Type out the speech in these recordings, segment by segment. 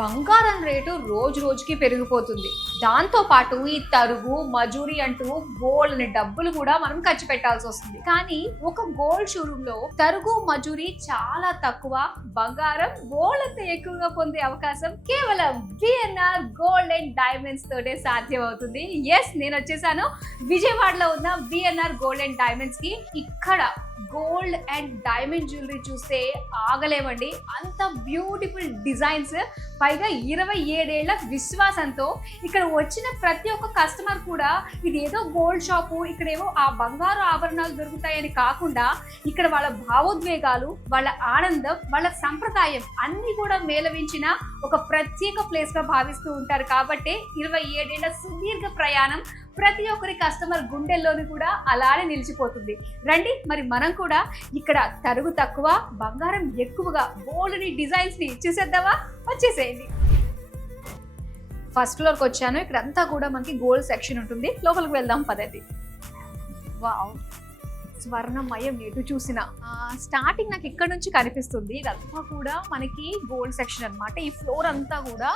బంగారం రేటు రోజు రోజుకి పెరిగిపోతుంది. దాంతో పాటు ఈ తరుగు మజూరి అంటూ గోల్డ్ డబ్బులు కూడా మనం ఖర్చు పెట్టాల్సి వస్తుంది. కానీ ఒక గోల్డ్ షోరూమ్ లో తరుగు మజూరి చాలా తక్కువ, బంగారం గోల్డ్ అంత ఎక్కువగా పొందే అవకాశం కేవలం బిఎన్ఆర్ గోల్డ్ అండ్ డైమండ్స్ తోటే సాధ్యం అవుతుంది. ఎస్, నేను వచ్చేసాను విజయవాడలో ఉన్న బిఎన్ఆర్ గోల్డ్ అండ్ డైమండ్స్ కి. ఇక్కడ గోల్డ్ అండ్ డైమండ్ జ్యువెలరీ చూస్తే ఆగలేమండి. అంత బ్యూటిఫుల్ డిజైన్స్, పైగా 27 ఏళ్ల విశ్వాసంతో ఇక్కడ వచ్చిన ప్రతి ఒక్క కస్టమర్ కూడా ఇది ఏదో గోల్డ్ షాపు, ఇక్కడేమో ఆ బంగారు ఆభరణాలు దొరుకుతాయని కాకుండా ఇక్కడ వాళ్ళ భావోద్వేగాలు, వాళ్ళ ఆనందం, వాళ్ళ సంప్రదాయం అన్ని కూడా మేళవించిన ఒక ప్రత్యేక ప్లేస్ గా భావిస్తూ ఉంటారు. కాబట్టి 27 ఏళ్ల సుదీర్ఘ ప్రయాణం ప్రతి ఒక్కరి కస్టమర్ గుండెల్లోని కూడా అలానే నిలిచిపోతుంది. రండి, మరి మనం కూడా ఇక్కడ తరుగు తక్కువ, బంగారం ఎక్కువగా గోల్డ్ డిజైన్స్ ని చూసేద్దామా? వచ్చేసేయండి. ఫస్ట్ ఫ్లోర్కి వచ్చాను. ఇక్కడ అంతా కూడా మనకి గోల్డ్ సెక్షన్ ఉంటుంది. లోపలికి వెళ్దాం పదండి. వావ్, స్వర్ణమయం ఎటు చూసిన. స్టార్టింగ్ నాకు ఇక్కడ నుంచి కనిపిస్తుంది. ఇదంతా కూడా మనకి గోల్డ్ సెక్షన్ అన్నమాట. ఈ ఫ్లోర్ అంతా కూడా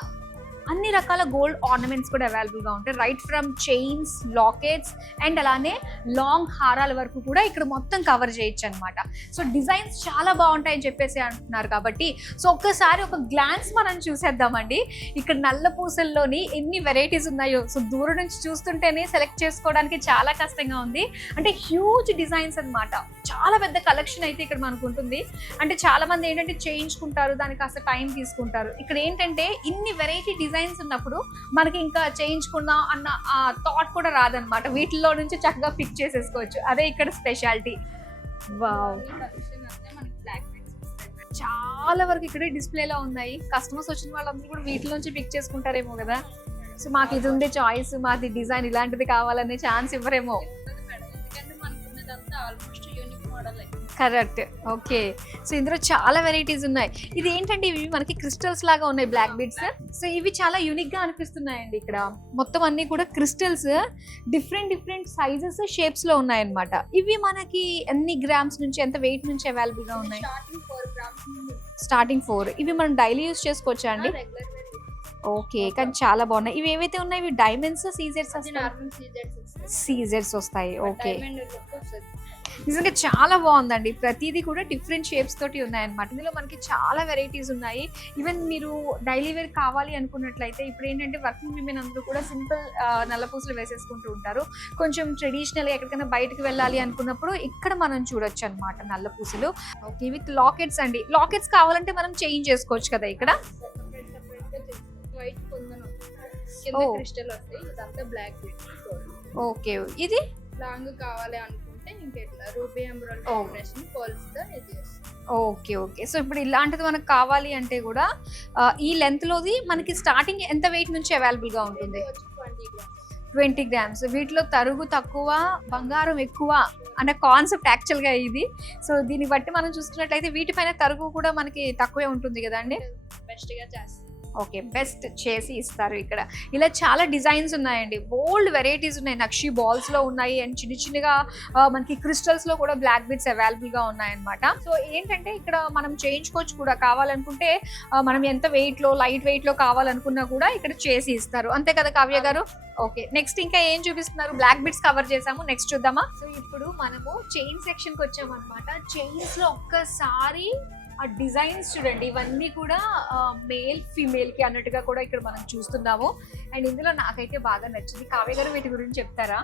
అన్ని రకాల గోల్డ్ ఆర్నమెంట్స్ కూడా అవైలబుల్గా ఉంటాయి. Right from chains, lockets and అలానే లాంగ్ హారాల వరకు కూడా ఇక్కడ మొత్తం కవర్ చేయొచ్చు అనమాట. సో డిజైన్స్ చాలా బాగుంటాయని చెప్పేసి అంటున్నారు కాబట్టి సో ఒక్కసారి ఒక గ్లాన్స్ మనం చూసేద్దామండి. ఇక్కడ నల్ల పూసల్లోని ఎన్ని వెరైటీస్ ఉన్నాయో సో దూరం నుంచి చూస్తుంటేనే సెలెక్ట్ చేసుకోవడానికి చాలా కష్టంగా ఉంది. అంటే హ్యూజ్ డిజైన్స్ అనమాట. చాలా పెద్ద కలెక్షన్ అయితే ఇక్కడ మనకు ఉంటుంది. అంటే చాలా మంది ఏంటంటే చేయించుకుంటారు, దానికి కాస్త టైం తీసుకుంటారు. ఇక్కడ ఏంటంటే ఇన్ని వెరైటీ డిజైన్స్ ఉన్నప్పుడు మనకి ఇంకా చేయించుకుందాం అన్న ఆ థాట్ కూడా రాదనమాట. వీటిల్లో నుంచి చక్కగా పిక్ చేసేసుకోవచ్చు. అదే ఇక్కడ స్పెషాలిటీ. వావ్, చాలా వరకు ఇక్కడే డిస్ప్లేలో ఉన్నాయి. కస్టమర్స్ వచ్చిన వాళ్ళందరూ కూడా వీటిలోంచి పిక్ చేసుకుంటారేమో కదా. సో మాకు ఇది ఉండే చాయిస్, మాది డిజైన్ ఇలాంటిది కావాలనే ఛాన్స్ ఇవ్వరేమో. Correct, okay. సో ఇందులో చాలా వెరైటీస్ ఉన్నాయి. ఇది ఏంటంటే ఇవి మనకి క్రిస్టల్స్ లాగా ఉన్నాయి, బ్లాక్ బీడ్స్. సో ఇవి చాలా యూనిక్ గా అనిపిస్తున్నాయండి. ఇక్కడ మొత్తం అన్ని కూడా క్రిస్టల్స్ డిఫరెంట్ సైజెస్, షేప్స్ లో ఉన్నాయన్నమాట. ఇవి మనకి ఎన్ని గ్రామ్స్ నుంచి, ఎంత వెయిట్ నుంచి అవైలబుల్ గా ఉన్నాయి? స్టార్టింగ్ 4. ఇవి మనం డైలీ యూజ్ చేసుకోవచ్చా అండి? ఓకే, కానీ చాలా బాగున్నాయి. ఇవి ఏవైతే ఉన్నాయి ఇవి డైమండ్స్, సీజర్స్ వస్తాయి. ఓకే, నిజంగా చాలా బాగుందండి. ప్రతిదీ కూడా డిఫరెంట్ షేప్స్ తోటి ఉన్నాయన్నమాట. ఇందులో మనకి చాలా వెరైటీస్ ఉన్నాయి. ఈవెన్ మీరు డైలీ వేర్ కావాలి అనుకున్నట్లయితే ఇప్పుడు ఏంటంటే వర్కింగ్ విమెన్ అందరూ కూడా సింపుల్ నల్ల పూసలు వేసేసుకుంటూ ఉంటారు. కొంచెం ట్రెడిషనల్గా ఎక్కడికైనా బయటకు వెళ్ళాలి అనుకున్నప్పుడు ఇక్కడ మనం చూడొచ్చు అనమాట నల్ల పూసలు. ఓకే, విత్ లాకెట్స్ అండి. లాకెట్స్ కావాలంటే మనం చేంజ్ చేసుకోవచ్చు కదా ఇక్కడ. ఓకే, ఇది లాంగ్ కావాలి అనుకుంటే ఇంకెట్లా రూబీ ఎమరాల్డ్ కాంబినేషన్ పోల్స్తో ఇది. ఓకే, సో ఇప్పుడు ఇలాంటిది మనకు కావాలి అంటే కూడా ఈ లెంత్ లోది మనకి స్టార్టింగ్ ఎంత వెయిట్ నుంచి అవైలబుల్ గా ఉంటుంది? 20 గ్రామ్స్. వీటిలో తరుగు తక్కువ, బంగారం ఎక్కువ అనే కాన్సెప్ట్ యాక్చువల్ గా ఇది. సో దీన్ని బట్టి మనం చూసుకున్నట్లయితే వీటిపైన తరుగు కూడా మనకి తక్కువే ఉంటుంది కదా అండి. బెస్ట్ గా చేస్తారు. ఓకే, బెస్ట్ చేసి ఇస్తారు ఇక్కడ. ఇలా చాలా డిజైన్స్ ఉన్నాయండి. బోల్డ్ వెరైటీస్ ఉన్నాయి. నక్షి బాల్స్ లో ఉన్నాయి అండ్ చిన్నగా మనకి క్రిస్టల్స్ లో కూడా బ్లాక్ బీడ్స్ అవైలబుల్ గా ఉన్నాయన్నమాట. సో ఏంటంటే ఇక్కడ మనం చేయించుకోవచ్చు కూడా. కావాలనుకుంటే మనం ఎంత వెయిట్ లో, లైట్ వెయిట్ లో కావాలనుకున్నా కూడా ఇక్కడ చేసి ఇస్తారు. అంతే కదా కావ్య గారు? ఓకే, నెక్స్ట్ ఇంకా ఏం చూపిస్తున్నారు? బ్లాక్ బీడ్స్ కవర్ చేసాము, నెక్స్ట్ చూద్దామా? సో ఇప్పుడు మనము చైన్ సెక్షన్ కి వచ్చాము అనమాట. చైన్స్ లో ఒక్కసారి ఆ డిజైన్స్ చూడండి. ఇవన్నీ కూడా మేల్ ఫీమేల్ కి అన్నట్టుగా కూడా ఇక్కడ మనం చూస్తున్నాము. అండ్ ఇందులో నాకైతే బాగా నచ్చింది. కావ్య గారు వీటి గురించి చెప్తారా?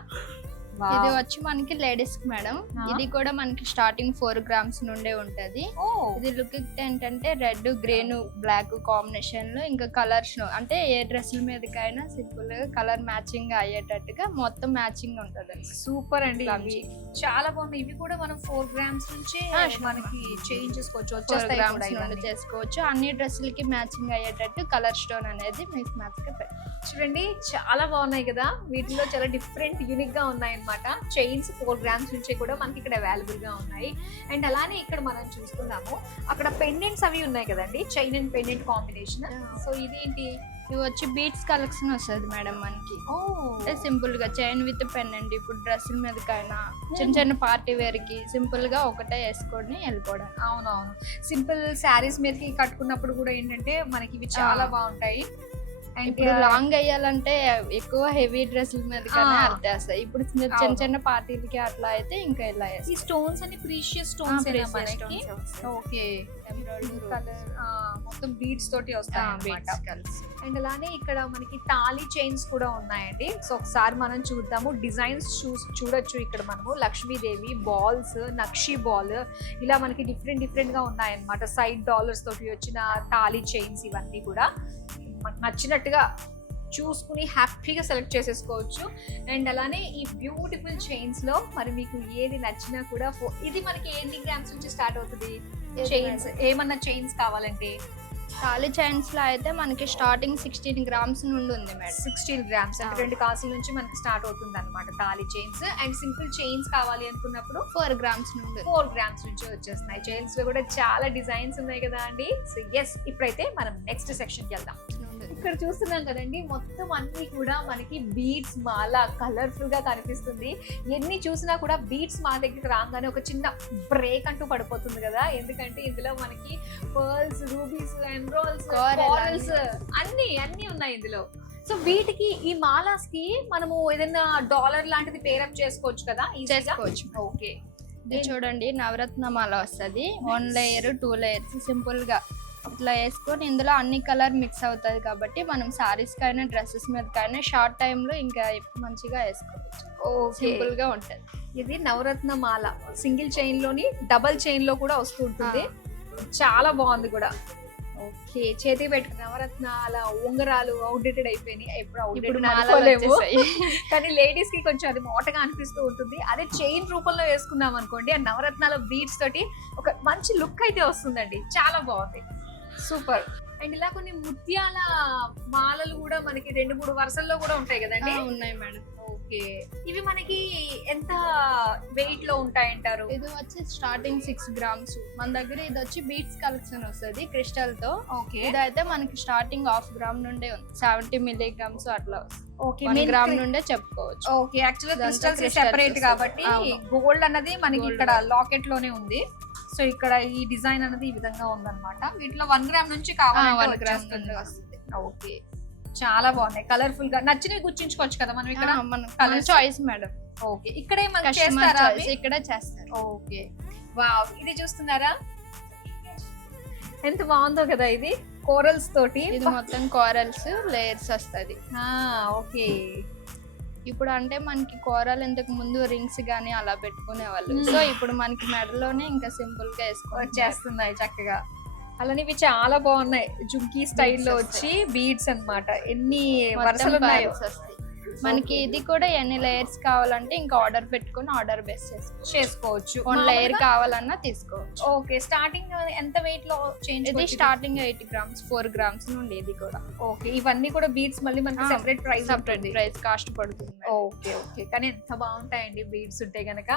ఇది వచ్చి మనకి లేడీస్ కి మేడం. ఇది కూడా మనకి స్టార్టింగ్ 4 గ్రామ్స్ నుండే ఉంటది. ఇది లుక్ ఏంటంటే రెడ్, గ్రీన్, బ్లాక్ కాంబినేషన్ లో ఇంకా కలర్స్ అంటే ఏ డ్రెస్ల మీదకైనా సింపుల్ గా కలర్ మ్యాచింగ్ అయ్యేటట్టుగా మొత్తం మ్యాచింగ్ ఉంటది. సూపర్ అండి, చాలా బాగున్నాయి. ఇవి కూడా మనం 4 గ్రామ్స్ నుంచి మనకి చేంజ్ చేసుకోవచ్చు. అన్ని డ్రెస్సులకి మ్యాచింగ్ అయ్యేటట్టు కలర్ స్టోన్ అనేది మీకు మ్యాచ్ గా చూడండి. చాలా బాగున్నాయి కదా. వీటిలో చాలా డిఫరెంట్ యూనిక్ గా ఉన్నాయి అన్నమాట. చైన్స్ 4 గ్రామ్స్ నుంచి కూడా మనకి ఇక్కడ అవైలబుల్ గా ఉన్నాయి. అండ్ అలానే ఇక్కడ మనం చూస్తున్నాము అక్కడ పెండెంట్స్ అవి ఉన్నాయి కదండి, chain and pendant combination. So ఇదేంటి? ఇవి వచ్చి బీట్స్ కలెక్షన్ వస్తుంది మేడం మనకి. అంటే సింపుల్ గా చైన్ విత్ పెండెంట్, ఇప్పుడు డ్రెస్సుల మీదకైనా చిన్న చిన్న పార్టీ వేర్ కి సింపుల్ గా ఒకటే వేసుకొని వెళ్ళిపోవడం. అవునవును, సింపుల్ శారీస్ మీదకి కట్టుకున్నప్పుడు కూడా ఏంటంటే మనకి ఇవి చాలా బాగుంటాయి. ఇప్పుడు లాంగ్ అయ్యాలంటే ఎక్కువ హెవీ డ్రెస్సుల మీద అర్థేస్తాయి. ఇప్పుడు చిన్న చిన్న పార్టీలకి అట్లా అయితే ఇంకా ఇలా ఈ స్టోన్స్ అన్ని ప్రీషియస్ స్టోన్స్ ఓకే, మొత్తం బీడ్స్ తోటి వస్తాయి. అండ్ అలానే ఇక్కడ మనకి తాళి చైన్స్ కూడా ఉన్నాయండి. సో ఒకసారి మనం చూద్దాము, డిజైన్స్ చూడొచ్చు. ఇక్కడ మనము లక్ష్మీదేవి బాల్స్, నక్షి బాల్, ఇలా మనకి డిఫరెంట్ గా ఉన్నాయన్నమాట. సైడ్ డాలర్స్ తోటి వచ్చిన తాళి చైన్స్, ఇవన్నీ కూడా నచ్చినట్టుగా చూసుకుని హ్యాపీగా సెలెక్ట్ చేసేసుకోవచ్చు. అండ్ అలానే ఈ బ్యూటిఫుల్ చైన్స్ లో మరి మీకు ఏది నచ్చినా కూడా ఇది మనకి 80 గ్రామ్స్ నుంచి స్టార్ట్ అవుతుంది. చైన్స్ ఏమన్నా చైన్స్ కావాలంటే తాళి చైన్స్ లో అయితే మనకి స్టార్టింగ్ 16 గ్రామ్స్ నుండి ఉంది మేడం. 16 గ్రామ్స్ అంటే 2 కాసుల నుంచి మనకి స్టార్ట్ అవుతుంది అనమాట తాళి చైన్స్. అండ్ సింపుల్ చైన్స్ కావాలి అనుకున్నప్పుడు 4 గ్రామ్స్ నుండి 4 గ్రామ్స్ నుంచి వచ్చేస్తున్నాయి. చైన్స్ లో కూడా చాలా డిజైన్స్ ఉన్నాయి కదా అండి. సో ఎస్, ఇప్పుడైతే మనం నెక్స్ట్ సెక్షన్ కి వెళ్దాం. ఇక్కడ చూస్తున్నాం కదండి, మొత్తం అన్ని కూడా మనకి బీడ్స్ మాల కలర్ఫుల్ గా కనిపిస్తుంది. ఎన్ని చూసినా కూడా బీడ్స్ మా దగ్గరికి రాగానే ఒక చిన్న బ్రేక్ అంటూ పడిపోతుంది కదా. ఎందుకంటే ఇందులో మనకి పర్ల్స్, రూబీస్, ఎమరాల్డ్స్, కోరల్స్ అన్ని ఉన్నాయి ఇందులో. సో వీటికి ఈ మాలాస్ కి మనము ఏదైనా డాలర్ లాంటిది పేరప్ చేసుకోవచ్చు కదా. చేసుకోవచ్చు. ఓకే, ఇది చూడండి, నవరత్న మాల వస్తుంది. 1 లేయర్ 2 లేయర్స్ సింపుల్ గా ఇట్లా వేసుకొని ఇందులో అన్ని కలర్ మిక్స్ అవుతుంది కాబట్టి మనం సారీస్ కైనా డ్రెస్సెస్ మీద కైనా షార్ట్ టైమ్ లో ఇంకా మంచిగా వేసుకోవచ్చు. సింపుల్ గా ఉంటది. ఇది నవరత్న మాల సింగిల్ చైన్ లోని డబల్ చైన్ లో కూడా వస్తూ ఉంటుంది. చాలా బాగుంది కూడా. ఓకే, చేతి పెట్టుకున్న నవరత్నాల ఉంగరాలు అవుట్డేటెడ్ అయిపోయినాయి. ఇప్పుడు కానీ లేడీస్ కి కొంచెం అది మోటగా అనిపిస్తూ ఉంటుంది. అదే చైన్ రూపంలో వేసుకున్నాం అనుకోండి, ఆ నవరత్నాల బీడ్స్ తోటి ఒక మంచి లుక్ అయితే వస్తుందండి. చాలా బాగుంది, సూపర్. అండ్ ఇలా కొన్ని ముత్యాల మాలలు కూడా మనకి 2-3 వరుసల్లో కూడా ఉంటాయి కదండి. ఉన్నాయి మేడం. ఓకే, ఇవి మనకి ఎంత వెయిట్ లో ఉంటాయంటారు? ఇది వచ్చి స్టార్టింగ్ 6 గ్రామ్స్. మన దగ్గర ఇది వచ్చి బీట్స్ కలెక్షన్ వస్తుంది క్రిస్టల్ తో. ఓకే, ఇదైతే మనకి స్టార్టింగ్ 1/2 గ్రామ్ నుండే ఉంది. 70 మిల్లీగ్రామ్స్ అట్లా. ఓకే, 1 గ్రామ్ నుండే చెప్పుకోవచ్చు. ఓకే, యాక్చువల్గా క్రిస్టల్స్ సెపరేట్ కాబట్టి గోల్డ్ అన్నది మనకి ఇక్కడ లాకెట్ లోనే ఉంది. సో ఇక్కడ ఈ డిజైన్ అనేది ఈ విధంగా ఉందన్నమాట. వీటిలో 1 గ్రామ్ నుంచి కావాలి 1 గ్రామ్ నుండి వస్తుంది. ఓకే, చాలా బాగున్నాయి, కలర్ఫుల్ గా. నచ్చినవి గుర్తించుకోవచ్చు కదా మనం ఇక్కడ. Colour choice madam. ఓకే, ఇక్కడే మనం చేస్తారా? ఇక్కడ చేస్తారు. ఓకే, వావ్, ఇది చూస్తున్నారా ఎంత బాగుందో కదా. ఇది కోరల్స్ తోటి, ఇది మొత్తం కోరల్స్ లేయర్స్ వస్తది. ఓకే, ఇప్పుడు అంటే మనకి కోరల్ ఇంతకు ముందు రింగ్స్ గానీ అలా పెట్టుకునే వాళ్ళు. సో ఇప్పుడు మనకి మెడలోనే ఇంకా సింపుల్ గా వచ్చేస్తున్నాయి చక్కగా. అలానే ఇవి చాలా బాగున్నాయి, జుంకీ స్టైల్లో వచ్చి బీడ్స్ అన్నమాట. ఎన్ని వరుసలు ఉన్నాయో. మనకి ఇది కూడా ఎన్ని లేయర్స్ కావాలంటే ఇంకా ఆర్డర్ పెట్టుకుని ఆర్డర్ బేస్ చేసుకోవచ్చు. 1 లేయర్ కావాలన్నా తీసుకోవచ్చు. ఓకే, స్టార్టింగ్ ఎంత వెయిట్ లో చేంజ్? ఇది స్టార్టింగ్ 8 గ్రామ్స్ 4 గ్రామ్స్ నుండి ఇది కూడా. ఓకే, ఇవన్నీ కూడా బీడ్స్ మళ్ళీ మనకి సెపరేట్ ప్రైస్ కాస్ట్ పడుతుంది. ఓకే ఓకే, కానీ ఎంత బాగుంటాయండి బీడ్స్ ఉంటే గనక.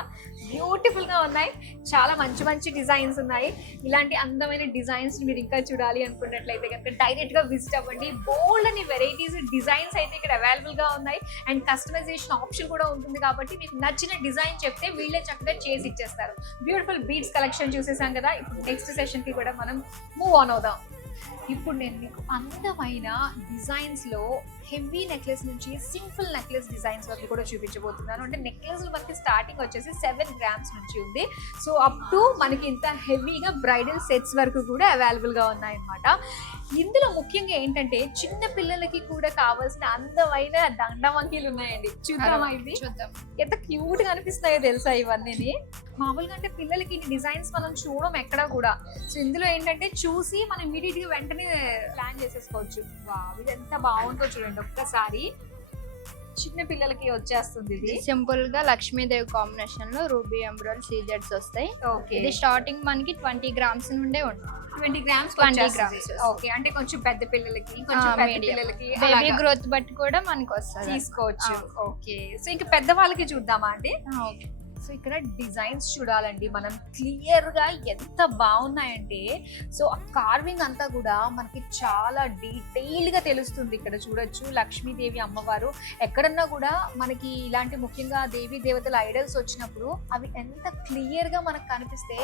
బ్యూటిఫుల్ గా ఉన్నాయి, చాలా మంచి మంచి డిజైన్స్ ఉన్నాయి. ఇలాంటి అందమైన డిజైన్స్ మీరు ఇంకా చూడాలి అనుకున్నట్లయితే కనుక డైరెక్ట్ గా విజిట్ అవ్వండి. బోల్డ్ అని వెరైటీస్ డిజైన్స్ అయితే ఇక్కడ అవైలబుల్ గా ఉన్నాయి. అండ్ కస్టమైజేషన్ ఆప్షన్ కూడా ఉంటుంది కాబట్టి మీకు నచ్చిన డిజైన్ చెప్తే వీళ్ళే చక్కగా చేసి ఇచ్చేస్తారు. బ్యూటిఫుల్ బీడ్స్ కలెక్షన్ చూసేసాం కదా. ఇప్పుడు నెక్స్ట్ సెషన్ కి కూడా మనం మూవ్ ఆన్ అవుదాం. ఇప్పుడు నేను మీకు అందమైన డిజైన్స్ లో హెవీ నెక్లెస్ నుంచి సింపుల్ నెక్లెస్ డిజైన్స్ వరకు కూడా చూపించబోతున్నాను. అంటే నెక్లెస్ మనకి స్టార్టింగ్ వచ్చేసి 7 గ్రామ్స్ నుంచి ఉంది. సో అప్ టు మనకి ఇంత హెవీగా బ్రైడల్ సెట్స్ వరకు కూడా అవైలబుల్ గా ఉన్నాయన్నమాట. ఇందులో ముఖ్యంగా ఏంటంటే చిన్న పిల్లలకి కూడా కావాల్సిన అందమైన దండవంకీలు ఉన్నాయండి. చూద్దామా? ఇది చూద్దాం. ఎంత క్యూట్ గా అనిపిస్తున్నాయో తెలుసా ఇవన్నీ. మామూలుగా అంటే పిల్లలకి డిజైన్స్ మనం చూడడం ఎక్కడా కూడా. సో ఇందులో ఏంటంటే చూసి మనం ఇమీడియట్ గా వెంటనే ప్లాన్ చేసేసుకోవచ్చు. వావ్, ఇది ఎంత బాగుందో చూడండి ఒక్కసారి. చిన్న పిల్లలకి వచ్చేస్తుంది. ఇది సింపుల్ గా లక్ష్మీదేవి కాంబినేషన్ లో రూబీ ఎమరాల్డ్ సీజెడ్స్ వస్తాయి. ఓకే, ఇది స్టార్టింగ్ మనకి 20 గ్రామ్స్ నుండే ఉంటుంది. 20 గ్రామ్స్. ఓకే, అంటే కొంచెం పెద్ద పిల్లలకి, పిల్లలకి బేబీ గ్రోత్ బట్టి కూడా మనకి వస్తుంది, తీసుకోవచ్చు. ఓకే, సో ఇంకా పెద్ద వాళ్ళకి చూద్దామా అండి? సో ఇక్కడ డిజైన్స్ చూడాలండి మనం క్లియర్ గా ఎంత బాగున్నాయంటే, సో ఆ కార్వింగ్ అంతా కూడా మనకి చాలా డీటెయిల్డ్ గా తెలుస్తుంది. ఇక్కడ చూడొచ్చు లక్ష్మీదేవి అమ్మవారు. ఎక్కడన్నా కూడా మనకి ఇలాంటి ముఖ్యంగా దేవీ దేవతల ఐడల్స్ వచ్చినప్పుడు అవి ఎంత క్లియర్ గా మనకు కనిపిస్తే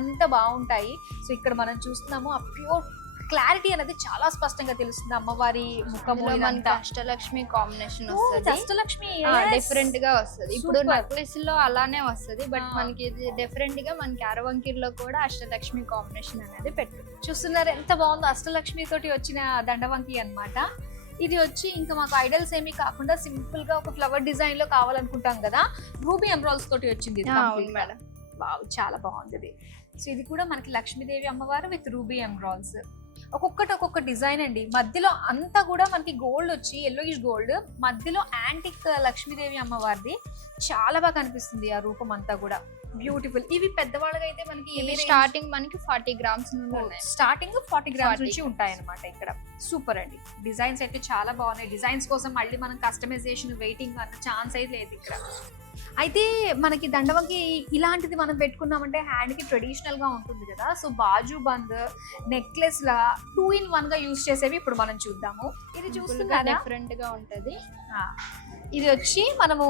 అంత బాగుంటాయి. సో ఇక్కడ మనం చూస్తున్నాము ఆ ప్యూర్ క్లారిటీ అనేది చాలా స్పష్టంగా తెలుస్తుంది. అమ్మవారి ముఖము మనకి అష్టలక్ష్మి కాంబినేషన్ వస్తుంది. అష్టలక్ష్మి డిఫరెంట్ గా వస్తుంది. ఇప్పుడు నెక్లెస్ లో అలానే వస్తుంది, బట్ మనకి ఇది డిఫరెంట్ గా మనకి అరవంకిలో కూడా అష్టలక్ష్మి కాంబినేషన్ అనేది పెట్టారు. చూస్తున్నారు ఎంత బాగుందో, అష్టలక్ష్మి తోటి వచ్చిన దండవంకి అన్నమాట. ఇది వచ్చి ఇంకా మాకు ఐడల్స్ ఏమీ కాకుండా సింపుల్ గా ఒక ఫ్లవర్ డిజైన్ లో కావాలనుకుంటాం కదా, రూబీ ఎమరాల్డ్స్ తోటి వచ్చింది మేడం. వావ్, చాలా బాగుంది. సో ఇది కూడా మనకి లక్ష్మీదేవి అమ్మవారు విత్ రూబీ ఎమరాల్డ్స్. ఒక్కొక్క డిజైన్ అండి. మధ్యలో అంతా కూడా మనకి గోల్డ్ వచ్చి ఎల్లోయిష్ గోల్డ్, మధ్యలో యాంటిక్ లక్ష్మీదేవి అమ్మవారిది చాలా బాగా కనిపిస్తుంది ఆ రూపం అంతా కూడా. బ్యూటిఫుల్. ఇవి పెద్దవాళ్ళగా అయితే మనకి స్టార్టింగ్ మనకి 40 గ్రామ్స్ నుండి ఉన్నాయి. స్టార్టింగ్ 40 గ్రామ్స్ నుంచి ఉంటాయి అనమాట. ఇక్కడ సూపర్ అండి. డిజైన్స్ అయితే చాలా బాగున్నాయి. డిజైన్స్ కోసం మళ్ళీ మనం కస్టమైజేషన్ వెయిటింగ్ అన్న ఛాన్స్ అయితే లేదు ఇక్కడ. అయితే మనకి దండవంకి ఇలాంటిది మనం పెట్టుకున్నామంటే హ్యాండ్ కి ట్రెడిషనల్ గా ఉంటుంది కదా. సో బాజు బంద్, నెక్లెస్ లా 2 in 1 గా యూజ్ చేసేవి ఇప్పుడు మనం చూద్దాము. ఇది చూస్తుందా డిఫరెంట్ గా ఉంటది. ఇది వచ్చి మనము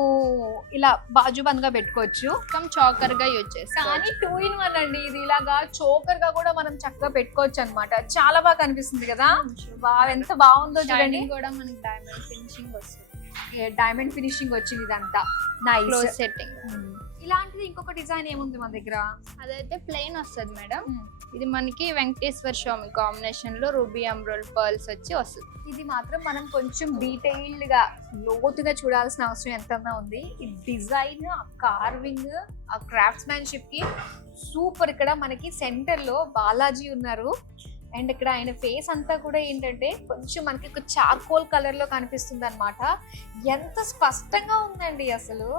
ఇలా బాజు బంద్ గా పెట్టుకోవచ్చు, చోకర్ గా యూజ్ చేస్తాం. కానీ 2 in 1 అండి. ఇది ఇలాగా చోకర్ గా కూడా మనం చక్కగా పెట్టుకోవచ్చు అన్నమాట. చాలా బాగా కనిపిస్తుంది కదా. బాగా ఎంత బాగుందో చూడండి. కూడా మనకి డైమండ్ ఫినిషింగ్ వస్తుంది. డైమండ్ ఫినిషింగ్ వచ్చింది ఇదంతా. Nice setting. ఇలాంటిది ఇంకొక డిజైన్ ఏముంది మన దగ్గర? అదైతే ప్లెయిన్ వస్తుంది మేడం. ఇది మనకి వెంకటేశ్వర స్వామి కాంబినేషన్ లో రూబీ ఎమరాల్డ్ పర్ల్స్ వచ్చి వస్తుంది. ఇది మాత్రం మనం కొంచెం డీటెయిల్డ్ గా లోతుగా చూడాల్సిన అవసరం ఎంతన్నా ఉంది. ఈ డిజైన్, ఆ కార్వింగ్, ఆ క్రాఫ్ట్స్ మ్యాన్షిప్ కి సూపర్. ఇక్కడ మనకి సెంటర్ లో బాలాజీ ఉన్నారు. అండ్ ఇక్కడ ఆయన ఫేస్ అంతా కూడా ఏంటంటే కొంచెం మనకి ఒక చార్కోల్ కలర్ లో కనిపిస్తుంది అనమాట. ఎంత స్పష్టంగా ఉందండి అసలు.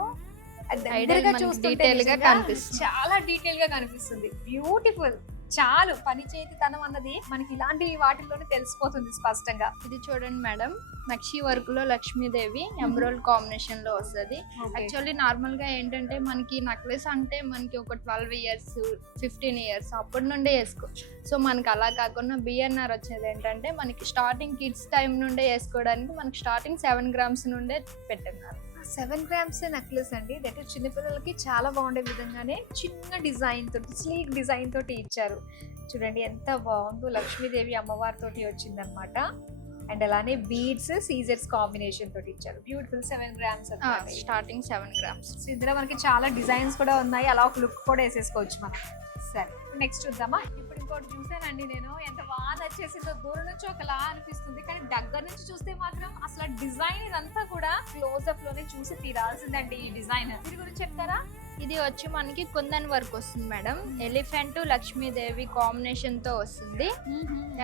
దగ్గరగా చూస్తుంటే చాలా డీటెయిల్ గా కనిపిస్తుంది. బ్యూటిఫుల్. చాలు పని చేతితనం అన్నది మనకి ఇలాంటి వాటిల్లోనే తెలిసిపోతుంది స్పష్టంగా. ఇది చూడండి మేడం, నక్షి వర్క్ లో లక్ష్మీదేవి ఎమరాల్డ్ కాంబినేషన్ లో వస్తుంది. యాక్చువల్లీ నార్మల్ గా ఏంటంటే మనకి నెక్లెస్ అంటే మనకి ఒక 12 years 15 years అప్పటి నుండే వేసుకోవచ్చు. సో మనకి అలా కాకుండా బిఎన్ఆర్ వచ్చేది ఏంటంటే మనకి స్టార్టింగ్ కిడ్స్ టైం నుండే వేసుకోవడానికి మనకి స్టార్టింగ్ 7 grams నుండే పెట్టినారు. 7 grams నెక్లెస్ అండి. దట్ చిన్నపిల్లలకి చాలా బాగుండే విధంగానే చిన్న డిజైన్ తోటి, స్లీక్ డిజైన్ తోటి ఇచ్చారు. చూడండి ఎంత బాగుందో. లక్ష్మీదేవి అమ్మవారి తోటి వచ్చింది అనమాట. అండ్ అలానే బీడ్స్, సీజర్స్ కాంబినేషన్ తోటి ఇచ్చారు. బ్యూటిఫుల్. 7 grams starting 7 grams. ఇందులో మనకి చాలా డిజైన్స్ కూడా ఉన్నాయి. అలా ఒక లుక్ కూడా వేసేసుకోవచ్చు మనం. సరే నెక్స్ట్ చూద్దామా. ఇప్పుడు ఇంకోటి చూసానండి నేను, ఎంత బాగా నచ్చేసిందో. దూరం నుంచి ఒకలా అనిపిస్తుంది, కానీ దగ్గర నుంచి చూస్తే మాత్రం అసలు డిజైన్ ఇదంతా కూడా క్లోజ్అప్ లోనే చూసి తీరాల్సిందండి ఈ డిజైన్. దీని గురించి చెప్తారా? ఇది వచ్చి మనకి కుందన్ వర్క్ వస్తుంది మేడం. ఎలిఫెంట్ లక్ష్మీదేవి కాంబినేషన్ తో వస్తుంది.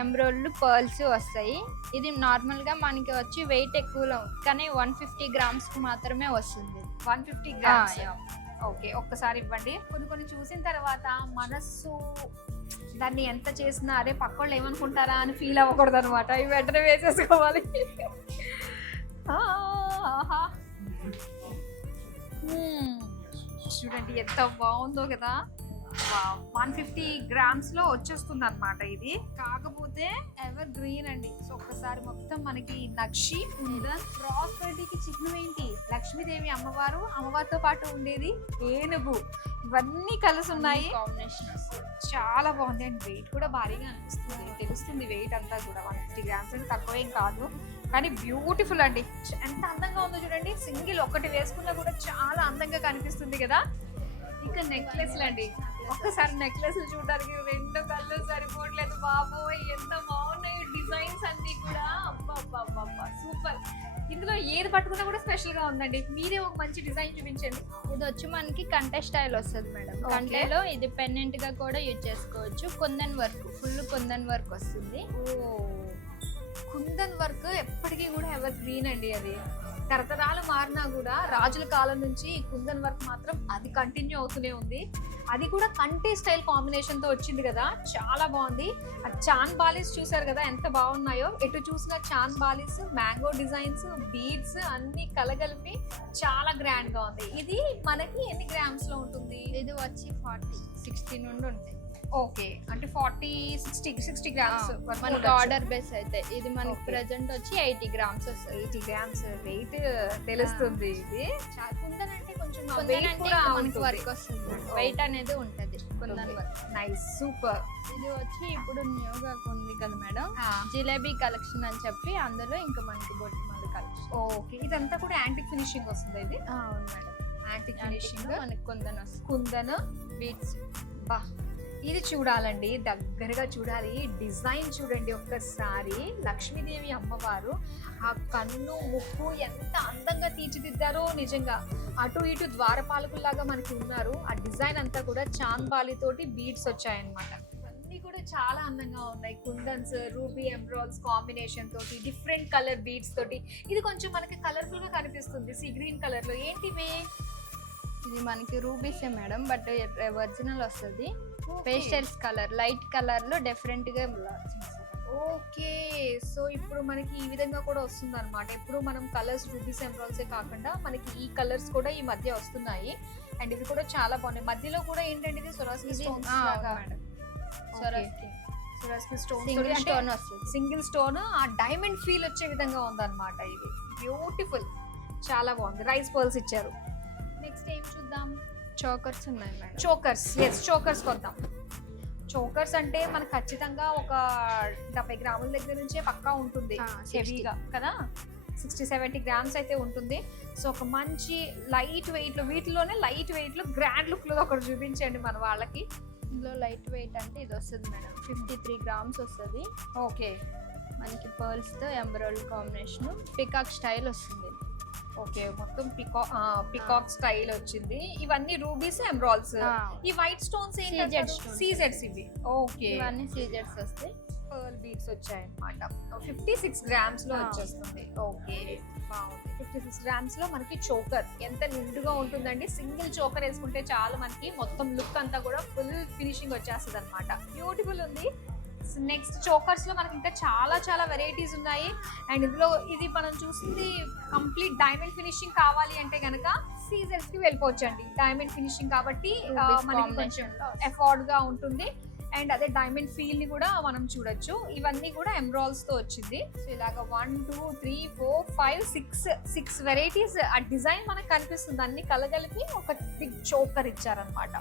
ఎమరాల్డ్ పర్ల్స్ వస్తాయి. ఇది నార్మల్ గా మనకి వచ్చి వెయిట్ ఎక్కువలో కానీ 150 grams మాత్రమే వస్తుంది. 150 grams. ఓకే, ఒక్కసారి ఇవ్వండి. కొన్ని చూసిన తర్వాత మనస్సు దాన్ని ఎంత చేసినా అరే పక్కోళ్ళు ఏమనుకుంటారా అని ఫీల్ అవ్వకూడదు అనమాట. ఇవి వెంటనే వేసేసుకోవాలి. చూడండి ఎంత బాగుందో కదా. 150 grams లో వచ్చేస్తుంది అనమాట ఇది. కాకపోతే ఎవర్ గ్రీన్ అండి. సో ఒక్కసారి మొత్తం మనకి నక్షి, ప్రాస్పెరిటీకి చిహ్నం ఏంటి? లక్ష్మీదేవి అమ్మవారు, అమ్మవారితో పాటు ఉండేది ఏనుగు, ఇవన్నీ కలిసి ఉన్నాయి. చాలా బాగుంది. అండ్ వెయిట్ కూడా భారీగా అనిపిస్తుంది. తెలుస్తుంది వెయిట్ అంతా కూడా. 150 grams అంటే తక్కువేం కాదు, కానీ బ్యూటిఫుల్ అండి. ఎంత అందంగా ఉందో చూడండి. సింగిల్ ఒకటి వేసుకున్నా కూడా చాలా అందంగా కనిపిస్తుంది కదా. ఇంకా నెక్లెస్లు అండి. ఒక్కసారి నెక్లెస్లు చూడడానికి 2 కళ్ళు సరిపోవట్లేదు బాబోయ్. ఎంత బాగున్నాయి డిజైన్స్ అన్ని కూడా. అబ్బా సూపర్. ఇందులో ఏది పట్టుకున్నా కూడా స్పెషల్ గా ఉందండి. మీరే ఒక మంచి డిజైన్ చూపించండి. ఇది వచ్చి మనకి కంటె స్టైల్ వస్తుంది మేడం. కంటెలో ఇది పెండెంట్ గా కూడా యూజ్ చేసుకోవచ్చు. Kundan work, full kundan work వస్తుంది. కుందన్ వర్క్ ఎప్పటికీ కూడా ఎవర్ గ్రీన్ అండి. అది తరతరాలు మారినా కూడా రాజుల కాలం నుంచి ఈ కుందన్ వర్క్ మాత్రం అది కంటిన్యూ అవుతూనే ఉంది. అది కూడా కంటి స్టైల్ కాంబినేషన్ తో వచ్చింది కదా, చాలా బాగుంది. ఆ చాన్ బాలీస్ చూసారు కదా ఎంత బాగున్నాయో, ఎటు చూసిన చాన్ బాలీస్, మ్యాంగో డిజైన్స్, బీడ్స్ అన్ని కలగలిపి చాలా గ్రాండ్ గా ఉంది. ఇది మనకి ఎన్ని గ్రామ్స్ లో ఉంటుంది? ఇది వచ్చి 60 నుండి ఉంటాయి. ఓకే, అంటే 60 గ్రామ్స్ మనకి ఆర్డర్ బేస్ అయితే. ఇది మనకి ప్రెసెంట్ వచ్చి 80 గ్రామ్స్ వస్తుంది. 80 గ్రామ్స్ వెయిట్ తెలుస్తుంది. ఇది కుందన్ అంటే కొంచెం వెయిట్ కూడా మనకి వర్క్ వస్తుంది, వెయిట్ అనేది ఉంటది కుందన్ వర్క్. Nice, super. ఇది వచ్చి ఇప్పుడు న్యూగా ఉంది కదా మేడం, జిలేబీ కలెక్షన్ అని చెప్పి అందులో ఇంకా మనకి బొట్టిమాల కలెక్షన్. ఓకే, ఇదంతా కూడా యాంటిక్ ఫినిషింగ్ వస్తుంది ఇది? అవును మేడం, యాంటిక్ ఫినిషింగ్ మనకి కుందన్ వస్తుంది. కుందన్ బీట్స్. బా, ఇది చూడాలండి, దగ్గరగా చూడాలి. డిజైన్ చూడండి ఒక్కసారి. లక్ష్మీదేవి అమ్మవారు ఆ కన్ను ముక్కు ఎంత అందంగా తీర్చిదిద్దారో నిజంగా. అటు ఇటు ద్వారపాలకుల్లాగా మనకి ఉన్నారు. ఆ డిజైన్ అంతా కూడా చాంద్బాలి తోటి బీడ్స్ వచ్చాయన్నమాట. అన్ని కూడా చాలా అందంగా ఉన్నాయి. కుందన్స్, రూబీ ఎమరాల్డ్స్ కాంబినేషన్ తోటి, డిఫరెంట్ కలర్ బీడ్స్ తోటి. ఇది కొంచెం మనకి కలర్ఫుల్ గా కనిపిస్తుంది, సీ గ్రీన్ కలర్ లో. ఏంటివి? ఇది మనకి రూబీసే మేడం, బట్ ఒరిజినల్ వస్తుంది. పేస్టల్స్ కలర్, లైట్ కలర్ లో డిఫరెంట్ గా. ఓకే, సో ఇప్పుడు మనకి ఈ విధంగా కూడా వస్తుంది అనమాట. ఇప్పుడు మనం కలర్స్ రూబీస్ ఎమరాల్డ్సే కాకుండా మనకి ఈ కలర్స్ కూడా ఈ మధ్య వస్తున్నాయి. అండ్ ఇవి కూడా చాలా బాగున్నాయి. మధ్యలో కూడా ఏంటంటే ఇది సొరాస్కి స్టోన్స్ లాగా. సొరాస్కి స్టోన్ వస్తుంది, సింగిల్ స్టోన్. ఆ డైమండ్ ఫీల్ వచ్చే విధంగా ఉందన్నమాట. ఇది బ్యూటిఫుల్, చాలా బాగుంది. రైస్ పర్ల్స్ ఇచ్చారు. నెక్స్ట్ ఏం చూద్దాం? చోకర్స్ ఉన్నాయి మేడం. చోకర్స్, ఎస్, చోకర్స్ కొద్దాం. చోకర్స్ అంటే మనకు ఖచ్చితంగా ఒక 70 గ్రాముల దగ్గర నుంచే పక్కా ఉంటుంది, హెవీగా కదా. 60-70 గ్రామ్స్ అయితే ఉంటుంది. సో ఒక మంచి లైట్ వెయిట్ లో, వీటిలోనే లైట్ వెయిట్ లో గ్రాండ్ లుక్ లో ఒకటి చూపించండి మన వాళ్ళకి. ఇందులో లైట్ వెయిట్ అంటే ఇది వస్తుంది మేడం, 53 గ్రామ్స్ వస్తుంది. ఓకే, మనకి పర్ల్స్ తో ఎంబ్రాయిడరీ కాంబినేషన్, పికాక్ స్టైల్ వస్తుంది. ఓకే, మొత్తం పికాక్ స్టైల్ వచ్చింది. ఇవన్నీ రూబీస్, ఎమరాల్డ్స్. ఈ వైట్ స్టోన్స్ సీజెడ్స్ ఇవి. ఓకే, ఇవన్నీ సీజెడ్స్ వస్తాయి. పర్ల్ బీడ్స్ వచ్చాయి అన్నమాట. 56 గ్రామ్స్ లో వచ్చేస్తుంది. ఓకే, బాగుంది. 56 గ్రామ్స్ లో మనకి చోకర్ ఎంత నిండుగా ఉంటుందండి. సింగిల్ చోకర్ వేసుకుంటే చాలు, మనకి మొత్తం లుక్ అంతా కూడా ఫుల్ ఫినిషింగ్ వచ్చేస్తుంది అనమాట. బ్యూటిఫుల్ ఉంది. నెక్స్ట్ చోకర్స్ లో మనకి ఇంకా చాలా చాలా వెరైటీస్ ఉన్నాయి. అండ్ ఇందులో ఇది మనం చూసింది కంప్లీట్ డైమండ్ ఫినిషింగ్ కావాలి అంటే గనక సీజర్స్ కి వెళ్ళిపోవచ్చు అండి. డైమండ్ ఫినిషింగ్ కాబట్టి మనకి కొంచెం ఎఫోర్డ్ గా ఉంటుంది. అండ్ అదే డైమండ్ ఫీల్ ని కూడా మనం చూడొచ్చు. ఇవన్నీ కూడా ఎమరాల్డ్స్ తో వచ్చింది. సో ఇలాగా 1 2 3 4 5 6 వెరైటీస్. ఆ డిజైన్ మనకు కనిపిస్తుంది, అన్ని కలగలిపి ఒక బిగ్ చోకర్ ఇచ్చారనమాట.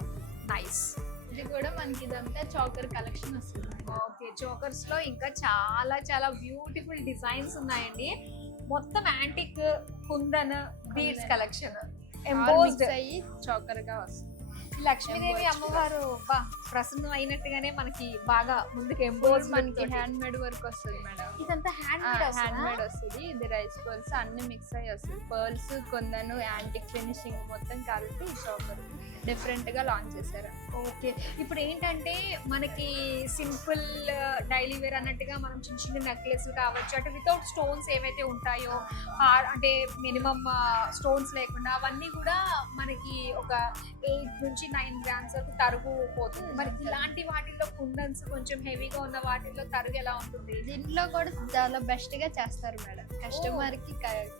నైస్. ఇది కూడా మనకి ఇదంతా చోకర్ కలెక్షన్ వస్తుంది. ఓకే, చోకర్స్ లో ఇంకా చాలా చాలా బ్యూటిఫుల్ డిజైన్స్ ఉన్నాయండి. మొత్తం antique kundan beads collection embossed అయ్యి చోకర్ గా వస్తుంది. లక్ష్మీదేవి అమ్మవారు ప్రసన్నం అయినట్టుగానే మనకి బాగా ముందుకు ఎంబోస్, మనకి హ్యాండ్ మేడ్ వర్క్ వస్తుంది మేడం. ఇదంతా హ్యాండ్ మేడ్ వస్తుంది. ఇది రైస్ పర్ల్స్ అన్ని మిక్స్ అయ్యి వస్తుంది. పర్ల్స్, కుందన్, యాంటిక్ ఫినిషింగ్ మొత్తం కలిపి చోకర్ డిఫరెంట్ గా లాంచ్ చేశారు. ఓకే, ఇప్పుడు ఏంటంటే మనకి సింపుల్ డైలీ వేర్ అన్నట్టుగా మనం చిన్న చిన్న నెక్లెస్ కావచ్చు, అటు వితౌట్ స్టోన్స్ ఏవైతే ఉంటాయో, అంటే మినిమం స్టోన్స్ లేకుండా, అవన్నీ కూడా మనకి ఒక 8 నుంచి 9 గ్రామ్స్ వరకు తరుగు పోతుంది. మరి ఇలాంటి వాటిల్లో కుందన్స్ కొంచెం హెవీగా ఉన్న వాటిల్లో తరుగు ఎలా ఉంటుంది? దీంట్లో కూడా చాలా బెస్ట్ గా చేస్తారు మేడం, కస్టమర్ కి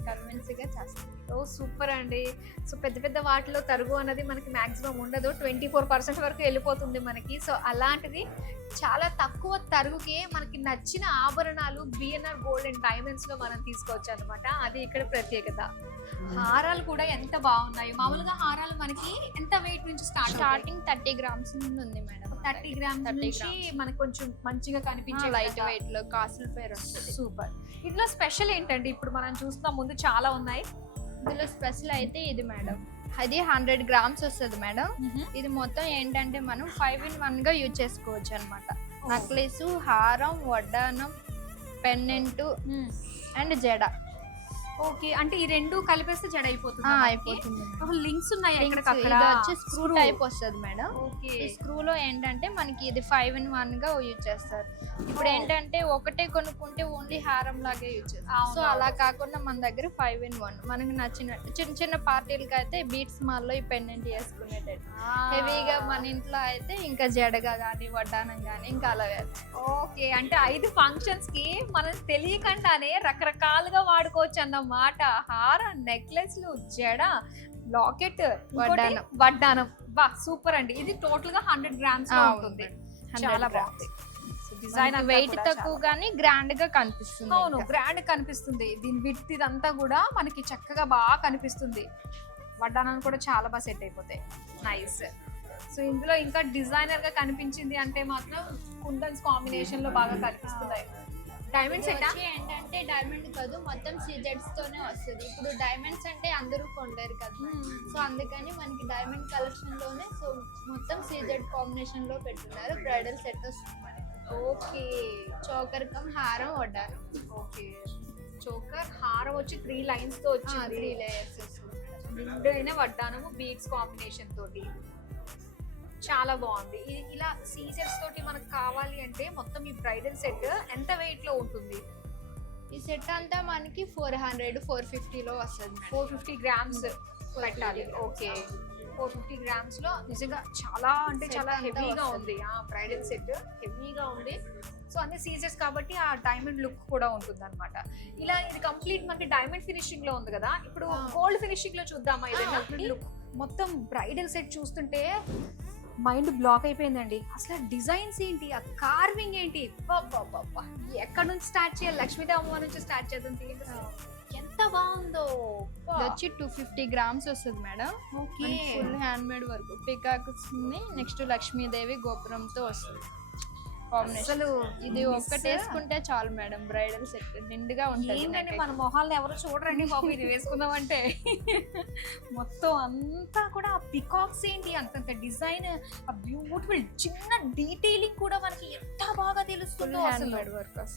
కన్విన్స్ గా చేస్తారు. ఓ సూపర్ అండి. సో పెద్ద పెద్ద వాటిలో తరుగు అన్నది మనకి మాక్సిమం ఉండదు, 24% వరకు వెళ్ళిపోతుంది మనకి. సో అలాంటిది చాలా తక్కువ తరుగుకే మనకి నచ్చిన ఆభరణాలు బిఎన్ఆర్ గోల్డ్ అండ్ డైమండ్స్ లో మనం తీసుకోవచ్చు అనమాట. అది ఇక్కడ ప్రత్యేకత. హారాలు కూడా ఎంత బాగున్నాయి. మామూలుగా హారాలు మనకి ఎంత వెయిట్ నుంచి స్టార్టింగ్ 30 గ్రామ్స్ నుండి ఉంది మేడం. 30 గ్రామ్స్ నుంచి మనకు కొంచెం మంచిగా కనిపించే లైట్ వెయిట్ లో కాసుల పేరు వస్తుంది. సూపర్. ఇందులో స్పెషల్ ఏంటండి? ఇప్పుడు మనం చూస్తాం, ముందు చాలా ఉన్నాయి. ఇందులో స్పెషల్ అయితే ఇది మేడం, అది 100 గ్రామ్స్ వస్తుంది మేడం. ఇది మొత్తం ఏంటంటే మనం 5 in 1 గా యూజ్ చేసుకోవచ్చు అనమాట. నెక్లెస్, హారం, వడ్డానం, పెన్నెంట్ అండ్ జడ. ఓకే, అంటే ఈ రెండు కలిపేస్తే జడ అయిపోతుంది. అయిపోతుంది. లింక్స్ ఉన్నాయి ఇది ఎక్కడికక్కడ. వచ్చి స్క్రూ టైప్ వస్తుంది మేడం. ఓకే, ఈ స్క్రూలో ఏంటంటే మనకి ఇది 5-in-1 గా యూజ్ చేస్తారు. ఇప్పుడు ఏంటంటే ఒకటే కొనుక్కుంటే ఓన్లీ హారం లాగే యూజ్ చేస్తారు. సో అలా కాకుండా మన దగ్గర 5-in-1 మనకి నచ్చినట్టు చిన్న చిన్న పార్టీలకి అయితే బీట్స్ మాల్లో ఈ పెండెంట్ వేసుకునేటట్టు, హెవీగా మన ఇంట్లో అయితే ఇంకా జడగా కానీ వడ్డానం కానీ ఇంకా అలా వేస్తాం. ఓకే, అంటే 5 ఫంక్షన్స్ కి మనం తెలియకుండానే రకరకాలుగా వాడుకోవచ్చు అన్నమాట. హారం, నెక్లెస్లు, జడ, లాకెట్, వడ్డానం. బా సూపర్ అండి. ఇది టోటల్ గా 100 grams లో ఉంటుంది. చాలా బాగుంది. డిజైన్ వెయిట్ తక్కువ కానీ గ్రాండ్ గా కనిపిస్తుంది. అవును, గ్రాండ్ కనిపిస్తుంది. దీని విడ్త్ ఇదంతా కూడా మనకి చక్కగా బాగా కనిపిస్తుంది. వడ్డానాన్ని కూడా చాలా బాగా సెట్ అయిపోతాయి. నైస్. సో ఇందులో ఇంకా డిజైనర్ గా కనిపించింది అంటే మాత్రం కుందన్స్ కాంబినేషన్ లో బాగా కనిపిస్తున్నాయి. డైమండ్ సెట్ ఏంటంటే డైమండ్ కాదు, మొత్తం సీజెడ్స్ తోనే వస్తుంది. ఇప్పుడు డైమండ్స్ అంటే అందరూ కొంటారు కదా, సో అందుకని మనకి డైమండ్ కలెక్షన్ లోనే సో మొత్తం సీజెడ్ కాంబినేషన్ లో పెట్టున్నారు. బ్రైడల్ సెట్ వస్తుంది మనకి. ఓకే, చోకర్ కమ్ హారం వడ్డానం. ఓకే, చోకర్ హారం వచ్చి 3 lines తో వచ్చింది. 3 layers వస్తుంది. నిండైన వడ్డానము బీడ్స్ కాంబినేషన్ తోటి చాలా బాగుంది. ఇలా సీజర్స్ తోటి మనకు కావాలి అంటే మొత్తం ఈ బ్రైడల్ సెట్ ఎంత వెయిట్ లో ఉంటుంది? ఈ సెట్ అంతా మనకి 400-450 లో వస్తుంది. 450 grams పెట్టాలి. ఓకే, 450 grams లో నిజంగా చాలా అంటే చాలా హెవీగా ఉంది. బ్రైడల్ సెట్ హెవీగా ఉంది. సో అన్ని సీజర్స్ కాబట్టి ఆ డైమండ్ లుక్ కూడా ఉంటుంది అనమాట. ఇలా ఇది కంప్లీట్ మనకి డైమండ్ ఫినిషింగ్ లో ఉంది కదా, ఇప్పుడు గోల్డ్ ఫినిషింగ్ లో చూద్దామా? ఏదైనా లుక్ మొత్తం బ్రైడల్ సెట్ చూస్తుంటే మైండ్ బ్లాక్ అయిపోయిందండి. అసలు డిజైన్స్ ఏంటి, ఆ కార్వింగ్ ఏంటి, ఎక్కడ నుంచి స్టార్ట్ చేయాలి? లక్ష్మీదేవి అమ్మవారి నుంచి స్టార్ట్ చేద్దాం. ఎంత బాగుందో. ఇది వచ్చి 250 grams వస్తుంది madam. Okay, full handmade work, peacocks next Lakshmidevi గోపురంతో వస్తుంది కాంబినేషన్. అసలు ఇది ఒక్కటి వేసుకుంటే చాలు మేడం, బ్రైడల్ సెట్ నిండుగా ఉంటుంది. ఏంటంటే మన మొహాలను ఎవరు చూడరండి బాబు, ఇది వేసుకుందామంటే. మొత్తం అంతా కూడా పికాక్స్ ఏంటి, అంతంత డిజైన్, ఆ బ్యూటిఫుల్ చిన్న డీటెయిలింగ్ కూడా మనకి ఎంత బాగా తెలుస్తుందో.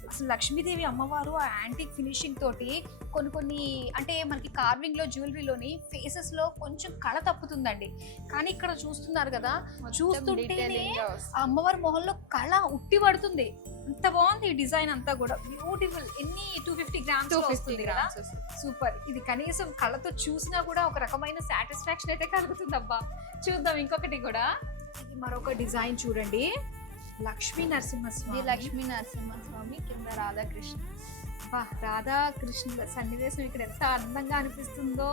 అసలు లక్ష్మీదేవి అమ్మవారు ఆ యాంటిక్ ఫినిషింగ్ తోటి కొన్ని అంటే మనకి కార్వింగ్ లో జ్యువెలరీలోని ఫేసెస్ లో కొంచెం కళ తప్పుతుందండి. కానీ ఇక్కడ చూస్తున్నారు కదా, చూస్తుంటే ఆ అమ్మవారి మొహంలో కళ ఉట్టి పడుతుంది. అంత బాగుంది ఈ డిజైన్ అంతా కూడా బ్యూటిఫుల్. ఎన్ని 250 grams వస్తుంది కదా, సూపర్. ఇది కనీసం కళ్ళతో చూసినా కూడా ఒక రకమైన సాటిస్ఫాక్షన్ అయితే కలుగుతుంది. అబ్బా, చూద్దాం ఇంకొకటి కూడా. ఇది మరొక డిజైన్ చూడండి, లక్ష్మీ నరసింహస్వామి. లక్ష్మీ నరసింహస్వామి కింద రాధాకృష్ణ. రాధాకృష్ణ సన్నివేశం ఇక్కడ ఎంత అందంగా అనిపిస్తుందో.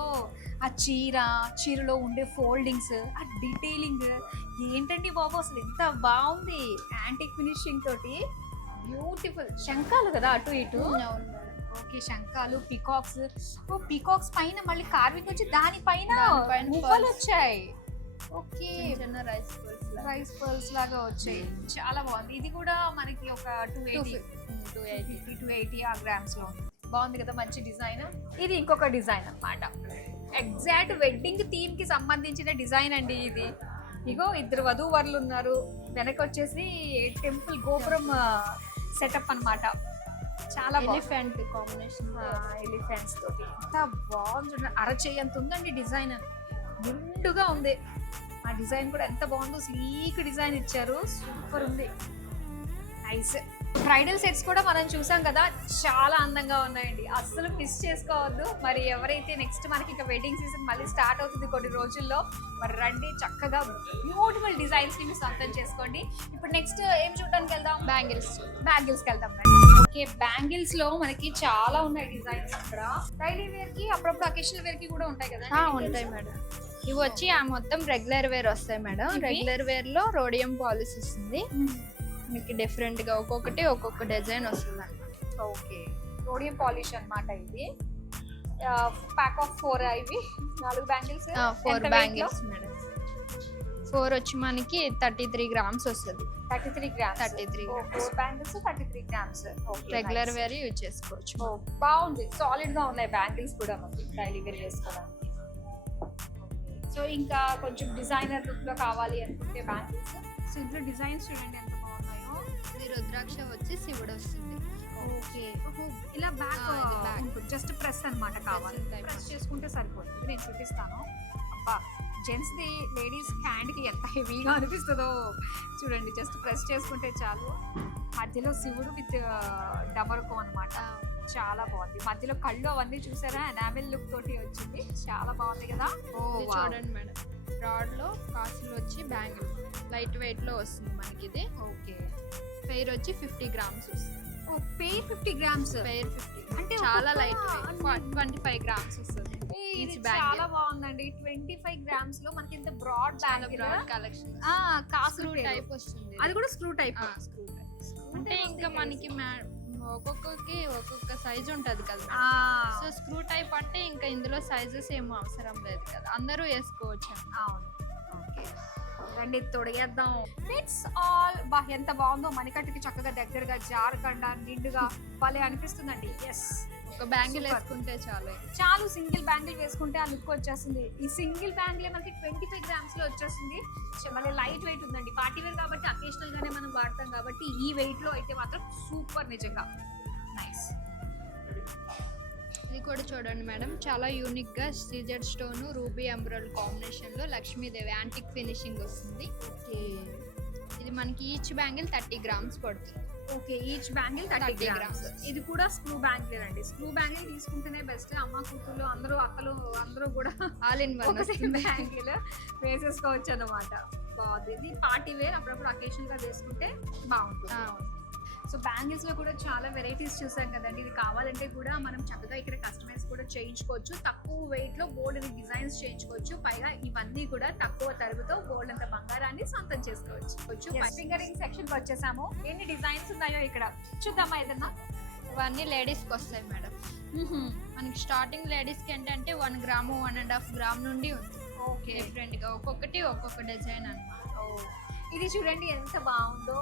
ఆ చీరలో ఉండే ఫోల్డింగ్స్, ఆ డీటెయిలింగ్ ఏంటండి బాబు, అసలు ఎంత బాగుంది. యాంటిక్ ఫినిషింగ్ తోటి బ్యూటిఫుల్. శంఖాలు కదా అటు ఇటు. Okay, శంఖాలు, peacocks. పికాక్స్ పైన మళ్ళీ కార్వింగ్ వచ్చి దానిపైన మువ్వలు వచ్చాయి. ఓకే, రైస్ పర్ల్స్ లాగా వచ్చాయి. చాలా బాగుంది. ఇది కూడా మనకి ఒక 280 grams లో బాగుంది కదా, మంచి డిజైన్. ఇది ఇంకొక డిజైన్ అన్నమాట, ఎగ్జాక్ట్ వెడ్డింగ్ థీమ్ కి సంబంధించిన డిజైన్ అండి ఇది. ఇగో ఇద్దరు వధూవరులు ఉన్నారు, వెనక వచ్చేసి టెంపుల్ గోపురం సెటప్ అన్నమాట. చాలా ఎలిఫెంట్ కాంబినేషన్, ఎలిఫెంట్స్ తోటి ఎంత బాగుంది. అరచేయి అంత ఉందండి డిజైన్, నిండుగా ఉంది. ఆ డిజైన్ కూడా ఎంత బాగుందో, స్లీక్ డిజైన్ ఇచ్చారు, సూపర్ ఉంది. నైస్. బ్రైడల్ సెట్స్ కూడా మనం చూసాం కదా, చాలా అందంగా ఉన్నాయండి, అస్సలు మిస్ చేసుకోవద్దు. మరి ఎవరైతే నెక్స్ట్ మనకి ఇంకా వెడ్డింగ్ సీజన్ మళ్ళీ స్టార్ట్ అవుతుంది కొన్ని రోజుల్లో, మరి రండి చక్కగా బ్యూటిఫుల్ డిజైన్స్ ని సొంతం చేసుకోండి. ఇప్పుడు నెక్స్ట్ ఏం చూడడానికి వెళ్దాం? బ్యాంగిల్స్కి వెళ్దాం. ఓకే, బ్యాంగిల్స్ లో మనకి చాలా ఉన్నాయి డిజైన్స్. ఇక్కడ డైలీ వేర్ కి, అప్పుడప్పుడు అకేషనల్ వేర్ కి కూడా ఉంటాయి కదా. ఉంటాయి మేడం. ఇవి వచ్చి మొత్తం రెగ్యులర్ వేర్ వస్తాయి మేడం. రెగ్యులర్ వేర్ లో రోడియం పాలిష్ వస్తుంది మీకు, డిఫరెంట్ గా ఒక్కొక్క డిజైన్ వస్తుంది. ఓకే, రోడియం పాలిష్ అన్నమాట. ఇది ప్యాక్ ఆఫ్ 4 ఇవి 4 బ్యాంగిల్స్. 4 bangles madam. 4 వచ్చి మనకి 33 grams వస్తుంది. 33 grams. 4 bangles 33 grams. Regular wear use చేసుకోవచ్చు. బాగుంది, సాలిడ్ గా ఉన్నాయి బ్యాంగిల్స్ కూడా మనకి డైలీ వేర్ చేసుకోవడానికి. సో ఇంకా కొంచెం డిజైనర్ లుక్ లో కావాలి అనుకుంటే బ్యాంగిల్స్. సో ఇందులో డిజైన్స్ చూడండి ఎంత బాగున్నాయో. ఇది రుద్రాక్ష వచ్చి శివుడు వస్తుంది. ఓకే, ఇలా బ్యాక్ ఇది back. ఉంటుంది, జస్ట్ ప్రెస్ అన్నమాట కావాలి, Pressing type. ప్రెస్ చేసుకుంటే సరిపోతుంది. నేను చూపిస్తాను. అబ్బా, జెంట్స్ ది లేడీస్ హ్యాండ్ కి ఎంత హెవీగా అనిపిస్తుందో చూడండి. జస్ట్ ప్రెస్ చేసుకుంటే చాలు. మధ్యలో శివుడు విత్ డమరుకం అన్నమాట. చాలా బాగుంది. మధ్యలో కళ్ళు అవన్నీ చూసారా, ఎనామిల్ లుక్ తోటి వచ్చింది. చాలా బాగుంది కదా. ఓ ఇది చూడండి మేడం, రాడ్ లో కాసులు వచ్చి బ్యాంగిల్ లైట్ వెయిట్ లో వస్తుంది మనకి. ఇది ఓకే, పెయిర్ వచ్చి 50 గ్రామ్స్ వస్తుంది. Pair 50 grams. పెయిర్ 50 అంటే చాలా ఒక్కొక్క లైట్ వెయిట్, 25 గ్రామ్స్ వస్తుంది. ఇది Each bangle. చాలా బాగుందండి. 25 గ్రామ్స్ లో మనకి ఇంత బ్రాడ్ చాలా బ్యాంగిల్, బ్రాడ్ కలెక్షన్. కాసు స్క్రూ టైప్ వస్తుంది. అది కూడా స్క్రూ టైప్. స్క్రూ టైప్ అంటే ఇంకా మనకి ఒక్కొక్కకి ఒక్కొక్క సైజ్ ఉంటది కదా. సో స్క్రూ టైప్ అంటే ఇంకా ఇందులో సైజెస్ ఏమో అవసరం లేదు కదా, అందరూ వేసుకోవచ్చు. అవును. ఓకే, రండి తొడిగేద్దాం. Fits all. బా, ఎంత బాగుందో. మణికట్టుకి చక్కగా దగ్గరగా జారకుండా నిండుగా భలే అనిపిస్తుందండి. ఎస్, ఒక బ్యాంగిల్ Super. వేసుకుంటే చాలు. చాలు, సింగిల్ బ్యాంగిల్ వేసుకుంటే ఆ లుక్ వచ్చేస్తుంది. ఈ సింగిల్ బ్యాంగిల్ మనకి 25 గ్రామ్స్ లో వచ్చేస్తుంది. మళ్ళీ లైట్ వెయిట్ ఉందండి. పార్టీ వేర్ కాబట్టి అకేషనల్ గానే మనం వాడతాం కాబట్టి ఈ వెయిట్ లో అయితే మాత్రం సూపర్, నిజంగా నైస్. ఇది కూడా చూడండి మేడం, చాలా యూనిక్ గా CZ stone ruby embroidery combination లో లక్ష్మీదేవి యాంటిక్ ఫినిషింగ్ వస్తుంది. ఇది మనకి ఈచ్ బ్యాంగిల్ 30 గ్రామ్స్ పడుతుంది. Okay, each bangle 30 grams. ఇది కూడా స్క్రూ బ్యాంగిల్ అండి. స్క్రూ బ్యాంగిల్ తీసుకుంటేనే బెస్ట్. అమ్మ కూతుర్లు అందరూ, అక్కలు అందరూ కూడా ఆల్ ఇన్ వన్ బ్యాంగిల్ వేసేసుకోవచ్చు అన్నమాట. బాగుంది. ఇది పార్టీ వేర్, అప్పుడప్పుడు అకేషన్ గా వేసుకుంటే బాగుంటుంది. సో బ్యాంగిల్స్ లో కూడా చాలా వెరైటీస్ చూసాం కదండి. ఇది కావాలంటే కూడా మనం చక్కగా ఇక్కడ కస్టమైజ్ కూడా చేయించుకోవచ్చు. తక్కువ వెయిట్ లో బోల్డ్ డిజైన్స్ చేయించుకోవచ్చు. పైగా ఇవన్నీ కూడా తక్కువ తరుగుతో బోల్డ్ అంత బంగారాన్ని సొంతం చేసుకోవచ్చు. ఫింగరింగ్ సెక్షన్ కి వచ్చేసాము. ఎన్ని డిజైన్స్ ఉన్నాయో ఇక్కడ చూద్దామా ఏదన్నా. ఇవన్నీ లేడీస్ కి వస్తాయి మేడం. మనకి స్టార్టింగ్ లేడీస్ కి ఏంటంటే 1 గ్రాము 1.5 గ్రామ్ నుండి ఉంది. ఓకే, డిఫరెంట్ గా ఒక్కొక్కటి ఒక్కొక్క డిజైన్ అన్నమాట. ఇది చూడండి ఎంత బాగుందో.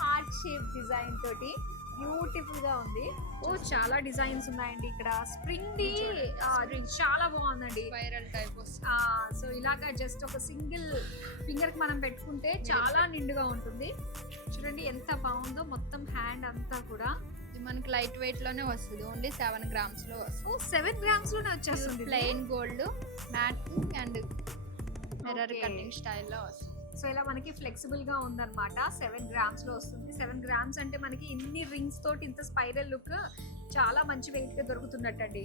హార్ట్ షేప్ డిజైన్ తోటి బ్యూటిఫుల్ గా ఉంది. ఓ, చాలా డిజైన్స్ ఉన్నాయండి ఇక్కడ. స్ప్రింగ్ ది చాలా బాగుందండి. స్పైరల్ టైప్ వస్తుంది. సో ఇలాగా జస్ట్ ఒక సింగిల్ ఫింగర్ కి మనం పెట్టుకుంటే చాలా నిండుగా ఉంటుంది. చూడండి ఎంత బాగుందో. మొత్తం హ్యాండ్ అంతా కూడా ఇది మనకి లైట్ వెయిట్ లోనే వస్తుంది. ఓన్లీ 7 గ్రామ్స్ లో వస్తుంది. 7 గ్రామ్స్ లోనే వచ్చేస్తుంది. Plain gold Matt and mirror Okay. Cutting స్టైల్లో వస్తుంది. సో ఇలా మనకి ఫ్లెక్సిబుల్ గా ఉందన్నమాట. 7 గ్రామ్స్ లో వస్తుంది. 7 గ్రామ్స్ అంటే మనకి ఇన్ని రింగ్స్ తోటి ఇంత స్పైరల్ లుక్ చాలా మంచి వెయిట్ గా దొరుకుతున్నట్టండి.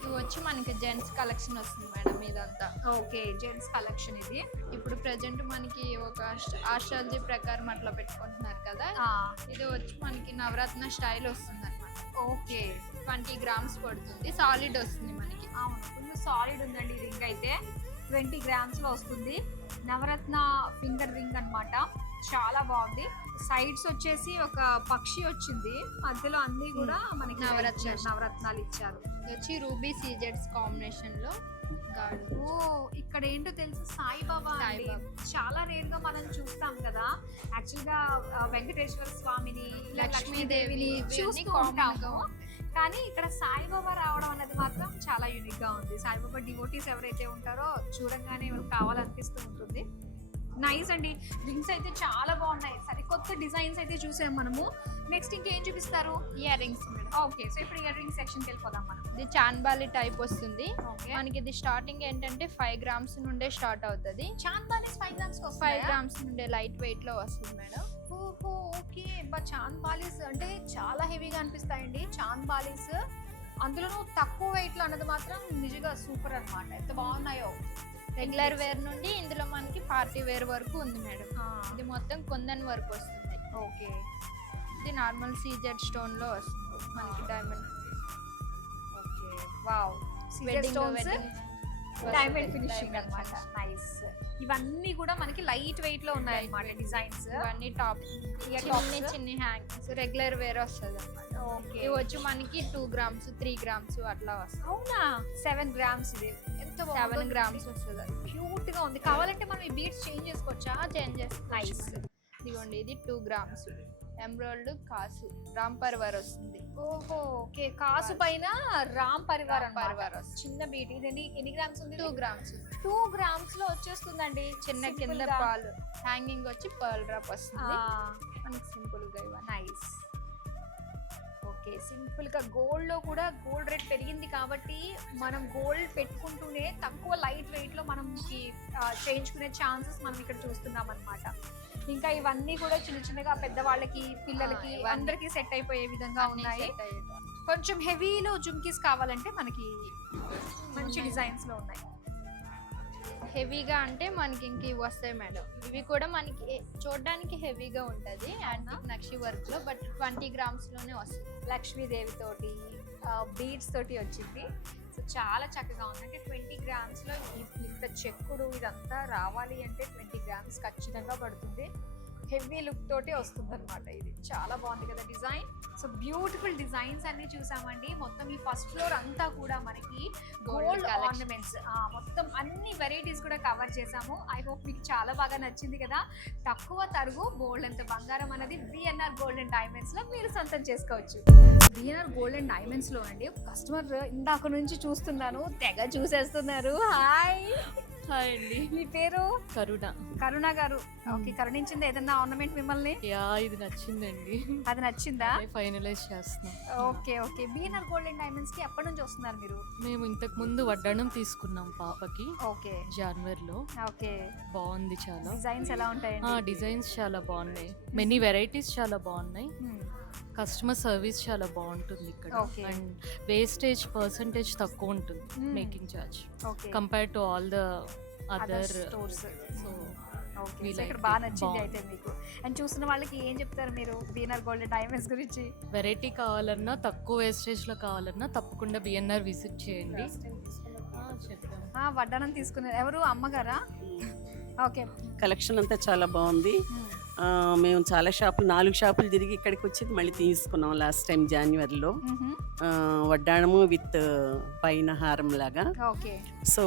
ఇవి వచ్చి మనకి జెంట్స్ కలెక్షన్ వస్తుంది మేడం. ఇదంతా ఓకే, జెంట్స్ కలెక్షన్ ఇది. ఇప్పుడు ప్రెజెంట్ మనకి ఒక ఆస్ట్రాలజీ ప్రకారం అట్లా పెట్టుకుంటున్నారు కదా. ఇది వచ్చి మనకి నవరత్న స్టైల్ వస్తుంది అనమాట. ఓకే, 20 గ్రామ్స్ పడుతుంది. సాలిడ్ వస్తుంది మనకి. అవును, ఫుల్ సాలిడ్ ఉందండి రింగ్ అయితే. 20 గ్రామ్స్ లో వస్తుంది. నవరత్న ఫింగర్ రింగ్ అన్నమాట. చాలా బాగుంది. సైడ్స్ వచ్చేసి ఒక పక్షి వచ్చింది. మధ్యలో అన్ని కూడా మనకి నవరత్నాలు ఇచ్చారు. ఇది వచ్చి రూబీ సీజెడ్స్ కాంబినేషన్ లో గాడు. ఓ, ఇక్కడ ఏంటో తెలుసు, సాయిబాబా అండి. సాయిబాబా. చాలా రేర్ గా మనం చూస్తాం కదా. యాక్చువల్ గా వెంకటేశ్వర స్వామిని, లక్ష్మీదేవిని లక్ష్మీదేవిని చూస్తూ common గా ఉంటాము. కానీ ఇక్కడ సాయిబాబా రావడం అనేది మాత్రం చాలా యూనిక్ గా ఉంది. సాయిబాబా డివోటీస్ ఎవరైతే ఉంటారో చూడంగానే ఎవరికి కావాలనిపిస్తూ ఉంటుంది. నైస్ అండి. రింగ్స్ అయితే చాలా బాగున్నాయి. సరికొత్త డిజైన్స్ అయితే చూసాం మనము. నెక్స్ట్ ఇంకేం చూపిస్తారు? Ear rings madam. Okay, so ఇప్పుడు ఇయర్ రింగ్ సెక్షన్ కి వెళ్ళిపోదాం మనం. ఇది చాన్బాలి టైప్ వస్తుంది. ఓకే, మనకి ఇది స్టార్టింగ్ ఏంటంటే 5 గ్రామ్స్ నుండే స్టార్ట్ అవుతుంది. చాంద్ 5 గ్రామ్స్ 5 గ్రామ్స్ నుండే లైట్ వెయిట్ లో వస్తుంది మేడం. ఓహో, ఓకే. చాంద్ బాలీస్ అంటే చాలా హెవీగా అనిపిస్తాయండి. చాంద్ బాలీస్ అందులోనూ తక్కువ వెయిట్ లో అన్నది మాత్రం నిజంగా సూపర్ అన్నమాట. ఎంత బాగున్నాయో. రెగ్యులర్ వేర్ నుండి ఇందులో మనకి పార్టీ వేర్ వరకు ఉంది మేడం. ఇది మొత్తం కుందన్ వరకు వస్తుంది. ఓకే, ఇది నార్మల్ సీజెడ్ స్టోన్ లో వస్తుంది మనకి. Diamond. Okay, wow. Wedding diamond finishing అన్నమాట. నైస్. ఇవన్నీ కూడా మనకి లైట్ వెయిట్ లో ఉన్నాయి అన్నమాట డిజైన్స్. ఇవన్నీ టాప్ చిన్ని హ్యాంగింగ్స్ రెగ్యులర్ వేర్ వస్తుంది అన్నమాట. ఓకే, ఇవి వచ్చి మనకి 2 గ్రామ్స్ 3 గ్రామ్స్ అట్లా వస్తుంది. అవునా? 7 గ్రామ్స్ ఇది. ఎంత 7 గ్రామ్స్ వస్తుంది. క్యూట్ గా ఉంది. కావాలంటే మనం ఈ బీడ్స్ చేంజ్ చేసుకోవచ్చా? చేంజ్ చేసుకోవచ్చు. నైస్. ఇదిగోండి, ఇది 2 గ్రామ్స్ ఎంబ్రాయిడ్ కాసు రామ్ పర్వర్ వస్తుంది. ఓహో, ఓకే. కాసు పైన రామ్ పరివార్ పరివార్ వస్తుంది. చిన్న బీట్. ఇది ఎన్ని గ్రామ్స్ ఉంది? 2 గ్రామ్స్. 2 గ్రామ్స్ లో వచ్చేస్తుందండి. చిన్న Simple కింద గా. పాలు హ్యాంగింగ్ వచ్చి పర్ల్ డ్రాప్ వస్తుంది మనకి సింపుల్ గా. ఇవన్నీ నైస్. ఓకే, సింపుల్ గా గోల్డ్ లో కూడా గోల్డ్ రేట్ పెరిగింది కాబట్టి మనం గోల్డ్ పెట్టుకుంటూనే తక్కువ లైట్ వెయిట్ లో మనం చేయించుకునే ఛాన్సెస్ మనం ఇక్కడ చూస్తున్నాం అన్నమాట. ఇంకా ఇవన్నీ కూడా చిన్న చిన్నగా పెద్దవాళ్ళకి పిల్లలకి అందరికి సెట్ అయిపోయే విధంగా ఉన్నాయి. కొంచెం హెవీలో జుమ్కీస్ కావాలంటే మనకి మంచి డిజైన్స్ లో ఉన్నాయి. హెవీగా అంటే మనకి ఇంక ఇవి వస్తాయి మేడం. ఇవి కూడా మనకి చూడడానికి హెవీగా ఉంటుంది యాంటిక్ నక్షి వర్క్ లో, బట్ 20 grams లోనే వస్తుంది. లక్ష్మీదేవి తోటి బీడ్స్ తోటి వచ్చింది. సో చాలా చక్కగా ఉంది. అంటే 20 grams లో ఇంత చెక్కుడు ఇదంతా రావాలి అంటే 20 grams ఖచ్చితంగా పడుతుంది. హెవీ లుక్ తోటి వస్తుంది అనమాట. ఇది చాలా బాగుంది కదా డిజైన్. సో బ్యూటిఫుల్ డిజైన్స్ అన్ని చూసామండి. మొత్తం ఈ ఫస్ట్ ఫ్లోర్ అంతా కూడా మనకి గోల్డ్ ఆర్నమెంట్స్ మొత్తం అన్ని వెరైటీస్ కూడా కవర్ చేసాము. ఐ హోప్ మీకు చాలా బాగా నచ్చింది కదా. తక్కువ తరుగు గోల్డ్ అంత బంగారం అనేది బిఎన్ఆర్ గోల్డ్ అండ్ డైమండ్స్ లో మీరు సొంతం చేసుకోవచ్చు. బిఎన్ఆర్ గోల్డ్ అండ్ డైమండ్స్ లో అండి కస్టమర్ ఇందాక నుంచి చూస్తున్నాను, తెగ చూసేస్తున్నారు. హాయ్ హాయ్ అండి, మీ పేరు? కరుణ గారు. ఓకే, కరుణించింది ఏదన్నా ఆర్నమెంట్ మిమ్మల్ని? ఇది నచ్చిందండి. అది నచ్చిందా? ఫైనలైజ్ చేస్తున్నాం. Okay okay. BNR gold and diamonds కి ఎప్పటి నుంచి వస్తున్నారు మీరు? మేము ఇంతకు ముందు వడ్డాణం తీసుకున్నాం పాపకి. ఓకే, జనవరిలో. ఓకే, బాగుంది చాలా. డిజైన్స్ ఎలా ఉంటాయండి? డిజైన్స్ చాలా బాగున్నాయి, మెనీ వెరైటీస్ చాలా బాగున్నాయి. కస్టమర్ సర్వీస్ చాలా బాగుంటుంది ఇక్కడ. అండ్ వేస్టేజ్ పర్సంటేజ్ తక్కువ ఉంటుంది making charge compare to all the other stores. So ఇక్కడ బాగా నచ్చింది అయితే మీకు. అండ్ చూస్తున్న వాళ్ళకి ఏం చెప్తారు మీరు బిఎన్ఆర్ గోల్డ్ డైమండ్స్ గురించి? వెరైటీ కావాలన్నా, తక్కువ వేస్టేజ్ లో కావాలన్నా తప్పకుండా బిఎన్ఆర్ విజిట్ చేయండి. వడ్డానం తీసుకున్నారు ఎవరు? అమ్మగారా? ఓకే, కలెక్షన్ అంతా చాలా బాగుంది. మేము చాలా షాపులు 4 షాపులు తిరిగి ఇక్కడికి వచ్చి మళ్ళీ తీసుకున్నాం లాస్ట్ టైం జనవరిలో. వడ్డాణము విత్ పైన హారం లాగా. Okay, so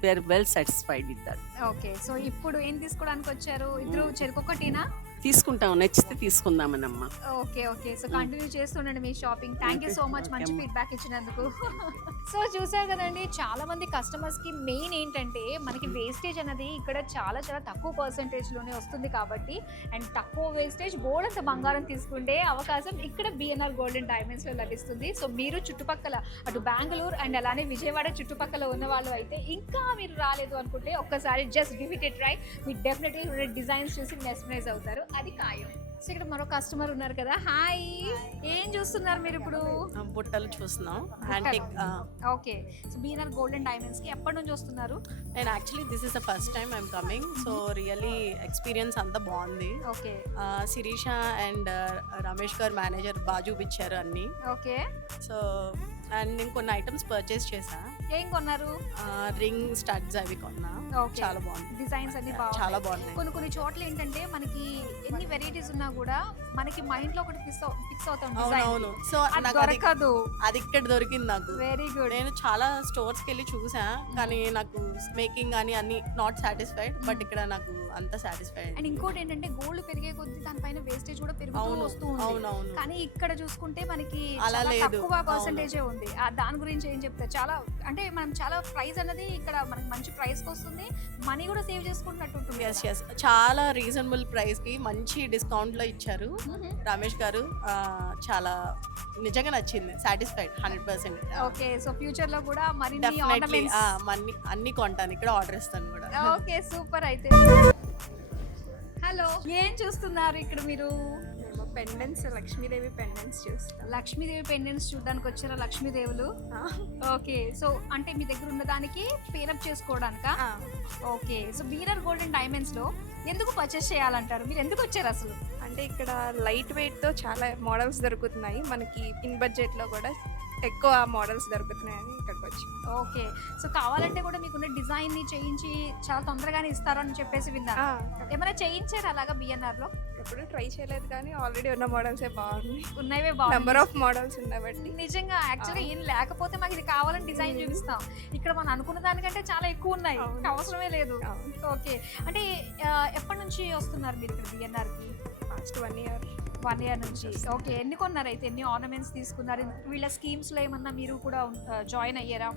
we're well satisfied with that. Okay, so ఇప్పుడు ఏం తీసుకోవడానికి వచ్చారు? ఇద్దరు చెరుకొకటినా? తీసుకుంటాం, నచ్చితే తీసుకుందామనమ్మా. Okay okay. సో కంటిన్యూ చేస్తుండండి మీ shopping. Thank you so much మంచి ఫీడ్బ్యాక్ ఇచ్చినందుకు. సో చూసారు కదండి, చాలా మంది కస్టమర్స్ కి మెయిన్ ఏంటంటే మనకి వేస్టేజ్ అనేది ఇక్కడ చాలా చాలా తక్కువ పర్సెంటేజ్ లోనే వస్తుంది కాబట్టి, అండ్ తక్కువ వేస్టేజ్ గోల్డ్ అంత బంగారం తీసుకుంటే అవకాశం ఇక్కడ బిఎన్ఆర్ గోల్డ్ అండ్ డైమండ్స్ లో లభిస్తుంది. సో మీరు చుట్టుపక్కల అటు బెంగళూరు అండ్ అలానే విజయవాడ చుట్టుపక్కల ఉన్న వాళ్ళు అయితే ఇంకా మీరు రాలేదు అనుకుంటే ఒక్కసారి just give it a try. మీరు డెఫినెట్లీ డిజైన్స్ చూసి మెస్మరైజ్ అవుతారు, అది ఖాయం. సో ఇక్కడ మరో కస్టమర్ ఉన్నారు కదా. హాయ్, ఏం చూస్తున్నారు మీరు ఇప్పుడు? బుట్టలు చూస్తున్నాం. Okay, so BNR gold and diamonds కి ఎప్పటి నుంచి వస్తున్నారు? And actually this is the first time I'm coming. So really experience అంతా బాగుంది. ఓకే, శిరీష అండ్ రమేష్ గారు మేనేజర్ బాగా చూపించారు అన్ని. ఓకే, సో అండ్ నేను కొన్ని ఐటమ్స్ పర్చేస్ చేసా. ఏం కొన్నారు? రింగ్ స్టడ్స్ అవి కొన్నా. చాలా బాగుంది, డిజైన్స్ అన్ని చాలా బాగున్నాయి. కొన్ని చోట్ల ఏంటంటే మనకి ఎన్ని వెరైటీస్ ఉన్నా కూడా మనకి మైండ్ లో ఒకటి ఫిక్స్ అవుతాం. అవును, సో దొరకదు, అది ఇక్కడ దొరికింది నాకు. Very good. నేను చాలా స్టోర్స్ కి వెళ్ళి చూసా, కానీ నాకు మేకింగ్ కానీ అన్ని నాట్ సాటిస్ఫైడ్, బట్ ఇక్కడ నాకు అంత సాటిస్ఫైడ్. అండ్ ఇంకోటి ఏంటంటే గోల్డ్ పెరిగే కొద్దీ దానిపైన వేస్టేజ్ కూడా పెరుగుతూ వస్తూ ఉంది. కానీ ఇక్కడ చూసుకుంటే మనకి అలా లేదు, తక్కువ పర్సెంటేజే ఉంది. దాని గురించి ఏం చెప్తారు? చాలా అంటే మనం చాలా ప్రైస్ అనేది ఇక్కడ మనకి మంచి ప్రైస్ కి వస్తుంది, మనీ కూడా సేవ్ చేసుకుంటున్నట్టు ఉంటుంది. చాలా రీజనబుల్ ప్రైస్ కి మంచి డిస్కౌంట్ లో ఇచ్చారు రమేష్ గారు. చాలా నిజంగా నచ్చింది, సాటిస్ఫైడ్ 100%. ఓకే, సో ఫ్యూచర్ లో కూడా డెఫినెట్లీ అన్ని కొంటాను, ఇక్కడ ఆర్డర్ ఇస్తాను కూడా. Okay, super. అయితే హలో, ఏం చూస్తున్నారు ఇక్కడ మీరు? పెండెంట్స్, లక్ష్మీదేవి పెండెంట్స్ చూస్తాం. లక్ష్మీదేవి పెండెంట్స్ చూడడానికి వచ్చారా? లక్ష్మీదేవులు. ఓకే, సో అంటే మీ దగ్గర ఉన్న దానికి పేరప్ చేసుకోవడానికా? Okay, so BNR gold and diamonds లో ఎందుకు పర్చేస్ చేయాలంటారు? మీరు ఎందుకు వచ్చారు అసలు? అంటే ఇక్కడ లైట్ వెయిట్ తో చాలా మోడల్స్ దొరుకుతున్నాయి మనకి, ఇన్ బడ్జెట్ లో కూడా ఎక్కువ మోడల్స్ దొరుకుతున్నాయని ఇక్కడికి వచ్చి. ఓకే, సో కావాలంటే కూడా మీకున్న డిజైన్ ని చేయించి చాలా తొందరగానే ఇస్తారని చెప్పేసి విన్నాను. ఏమైనా చేయించారు అలాగా బిఎన్ఆర్ లో? ఎప్పుడు ట్రై చేయలేదు, కానీ ఆల్రెడీ ఉన్న మోడల్సే బాగున్నాయి. ఉన్నవే బాగున్నాయి, నెంబర్ ఆఫ్ మోడల్స్ ఉన్నాయి. బట్టి నిజంగా యాక్చువల్గా ఏం లేకపోతే మాకు ఇది కావాలని డిజైన్ చూపిస్తాం. ఇక్కడ మనం అనుకున్న దానికంటే చాలా ఎక్కువ ఉన్నాయి, అవసరమే లేదు. ఓకే, అంటే ఎప్పటి నుంచి వస్తున్నారు మీరు ఇక్కడ బిఎన్ఆర్ కి? Fast 1 year. 1 ఇయర్ నుంచి. ఓకే, ఎన్ని కొన్నారు అయితే, ఎన్ని ఆర్నమెంట్స్ తీసుకున్నారు? వీళ్ళ స్కీమ్స్ లో ఏమన్నా మీరు కూడా జాయిన్ అయ్యారా?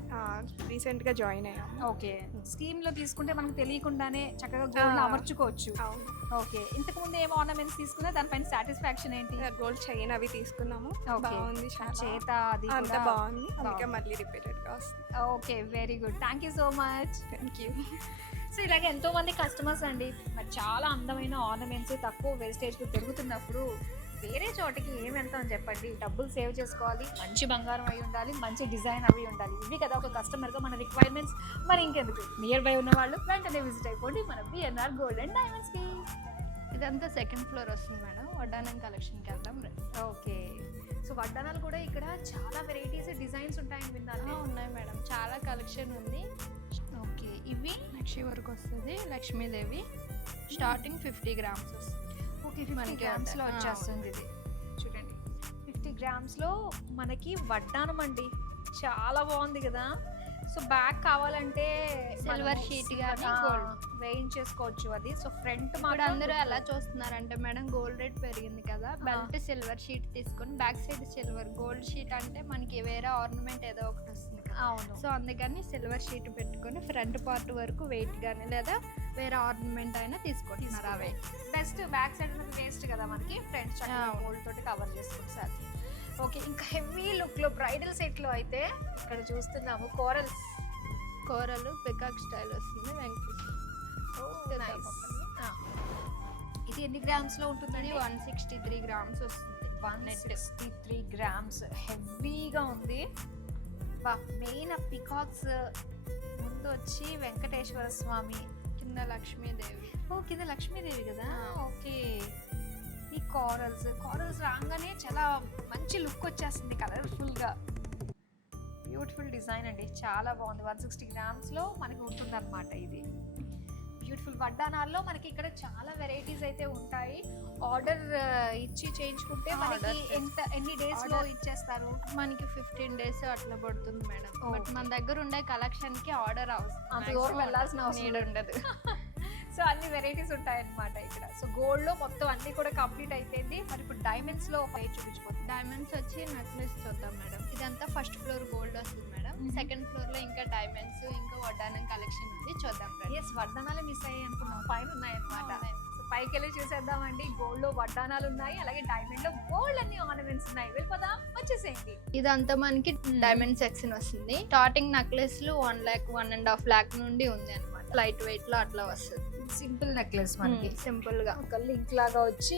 రీసెంట్గా జాయిన్ అయ్యాం. ఓకే, స్కీమ్ లో తీసుకుంటే మనకు తెలియకుండానే చక్కగా గోల్డ్ అమర్చుకోవచ్చు. అవును, ఓకే, ఇంతకు ముందు ఏం ఆర్నమెంట్స్ తీసుకున్నా దానిపైన సాటిస్ఫాక్షన్ ఏంటి? గోల్డ్ చైన్ అవి తీసుకున్నాము. Okay. బాగుంది, చాలా చేత అది అంత కూడా బాగుంది, అందుకే బాగుంది. మళ్ళీ రిపీటెడ్గా వస్తుంది. Okay, very good, thank you so much. Thank you. So ఇలాగే ఎంతో మంది కస్టమర్స్ అండి మరి చాలా అందమైన ఆర్నమెంట్స్ తక్కువ వేస్టేజ్ కు దొరుకుతున్నప్పుడు వేరే చోటకి ఏం వెళ్తాం చెప్పండి? డబ్బులు సేవ్ చేసుకోవాలి, మంచి బంగారం అయి ఉండాలి, మంచి డిజైన్ అవి ఉండాలి. ఇవి కదా ఒక కస్టమర్గా మన రిక్వైర్మెంట్స్. మరి ఇంకెందుకు, నియర్ బై ఉన్న వాళ్ళు వెంటనే విజిట్ అయిపోండి మన బిఎన్ఆర్ గోల్డ్ అండ్ డైమండ్స్కి. ఇదంతా సెకండ్ ఫ్లోర్ వస్తుంది మేడం. వడ్డానం కలెక్షన్కి వెళ్దాం. ఓకే, సో వడ్డానాలు కూడా ఇక్కడ చాలా వెరైటీస్ డిజైన్స్ ఉంటాయని విన్నాను. ఉన్నాయి మేడం, చాలా కలెక్షన్ ఉంది. ఓకే, ఇవి లక్షి వరకు వస్తుంది. లక్ష్మీదేవి స్టార్టింగ్ 50 గ్రామ్స్ వస్తుంది. ఓకే, 50 మనకి గ్రామ్స్లో ఉంటాయి. వచ్చేస్తుంది ఇది. చూడండి, 50 గ్రామ్స్లో మనకి వడ్డానం అండి, చాలా బాగుంది కదా. సో బ్యాక్ కావాలంటే Silver sheet గానీ gold. వేయించేసుకోవచ్చు అది. సో ఫ్రంట్ ఇప్పుడు అందరూ ఎలా చూస్తున్నారంటే మేడం, గోల్డ్ రేట్ పెరిగింది కదా, బెల్ట్ సిల్వర్ షీట్ తీసుకొని back side silver, gold sheet అంటే మనకి వేరే ఆర్నమెంట్ ఏదో ఒకటి వస్తుంది కదా. అవును. సో అందుకని సిల్వర్ షీట్ పెట్టుకొని ఫ్రంట్ పార్ట్ వరకు వెయిట్ కానీ లేదా వేరే ఆర్నమెంట్ అయినా తీసుకుంటున్నారు. అవే బెస్ట్. బ్యాక్ సైడ్ ఉన్నది వేస్ట్ కదా మనకి, ఫ్రంట్ అవును. గోల్డ్ తోటి కవర్ చేసుకుంటారు సార్. ఓకే, ఇంకా హెవీ లుక్ లో బ్రైడల్ సెట్ లో అయితే ఇక్కడ చూస్తున్నాము కోరల్స్. కూరలు పికాక్ స్టైల్ వస్తుంది. ఇది ఎన్ని గ్రామ్స్ లో ఉంటుంది? ఇది 163 గ్రామ్స్ వస్తుంది. 163 గ్రామ్స్, హెవీగా ఉంది. మెయిన్ పికాక్స్ ముందు వచ్చి వెంకటేశ్వర స్వామి, కింద లక్ష్మీదేవి. ఓ కింద లక్ష్మీదేవి కదా. ఆ. ఓకే, ఈ కారల్స్ రాగానే చాలా మంచి లుక్ వచ్చేస్తుంది, కలర్ఫుల్ గా. బ్యూటిఫుల్ డిజైన్ అండి, చాలా బాగుంది. 160 గ్రామ్స్ లో మనకి ఉంటుంది అనమాట ఇది. బ్యూటిఫుల్ వడ్డానాల్లో మనకి ఇక్కడ చాలా వెరైటీస్ అయితే ఉంటాయి. ఆర్డర్ ఇచ్చి చేయించుకుంటే మనకి ఎన్ని డేస్ లో ఇచ్చేస్తారు? మనకి 15 days అట్లా పడుతుంది మేడం. బట్ మన దగ్గర ఉండే కలెక్షన్ కి ఆర్డర్ అంత దూరం వెళ్ళాల్సిన అవసరం ఉండదు. సో అన్ని వెరైటీస్ ఉంటాయి అన్నమాట ఇక్కడ. సో గోల్డ్ లో మొత్తం అన్ని కూడా కంప్లీట్ అయిపోయింది. మరి ఇప్పుడు డైమండ్స్ లో ఒక చూపించుకోవచ్చు. డైమండ్స్ వచ్చి నెక్లెస్ చూద్దాం మేడం. ఇదంతా ఫస్ట్ ఫ్లోర్ గోల్డ్ వస్తుంది మేడం. సెకండ్ ఫ్లోర్ లో ఇంకా డైమండ్స్ ఇంకా వడ్డానం కలెక్షన్ ఉంది, చూద్దాం. ఎస్, వడ్డానాలు మిస్ అయ్యి అనుకున్నాం, పైన ఉన్నాయి అన్నమాట. సో పైకి వెళ్ళి చూసేద్దామండి. గోల్డ్ లో వడ్డానాలు ఉన్నాయి, అలాగే డైమండ్ లో గోల్డ్ అన్ని ఆర్నమెంట్స్ ఉన్నాయి. వెళ్ళిపోదాం, వచ్చేసేయండి. ఇదంతా మనకి డైమండ్ సెక్షన్ వస్తుంది. స్టార్టింగ్ నెక్లెస్ లు 1 lakh 1.5 lakh నుండి ఉంది అనమాట. లైట్ వెయిట్ లో అట్లా వస్తుంది. సింపుల్ నెక్లెస్ మనకి సింపుల్ గా ఒక లింక్ లాగా వచ్చి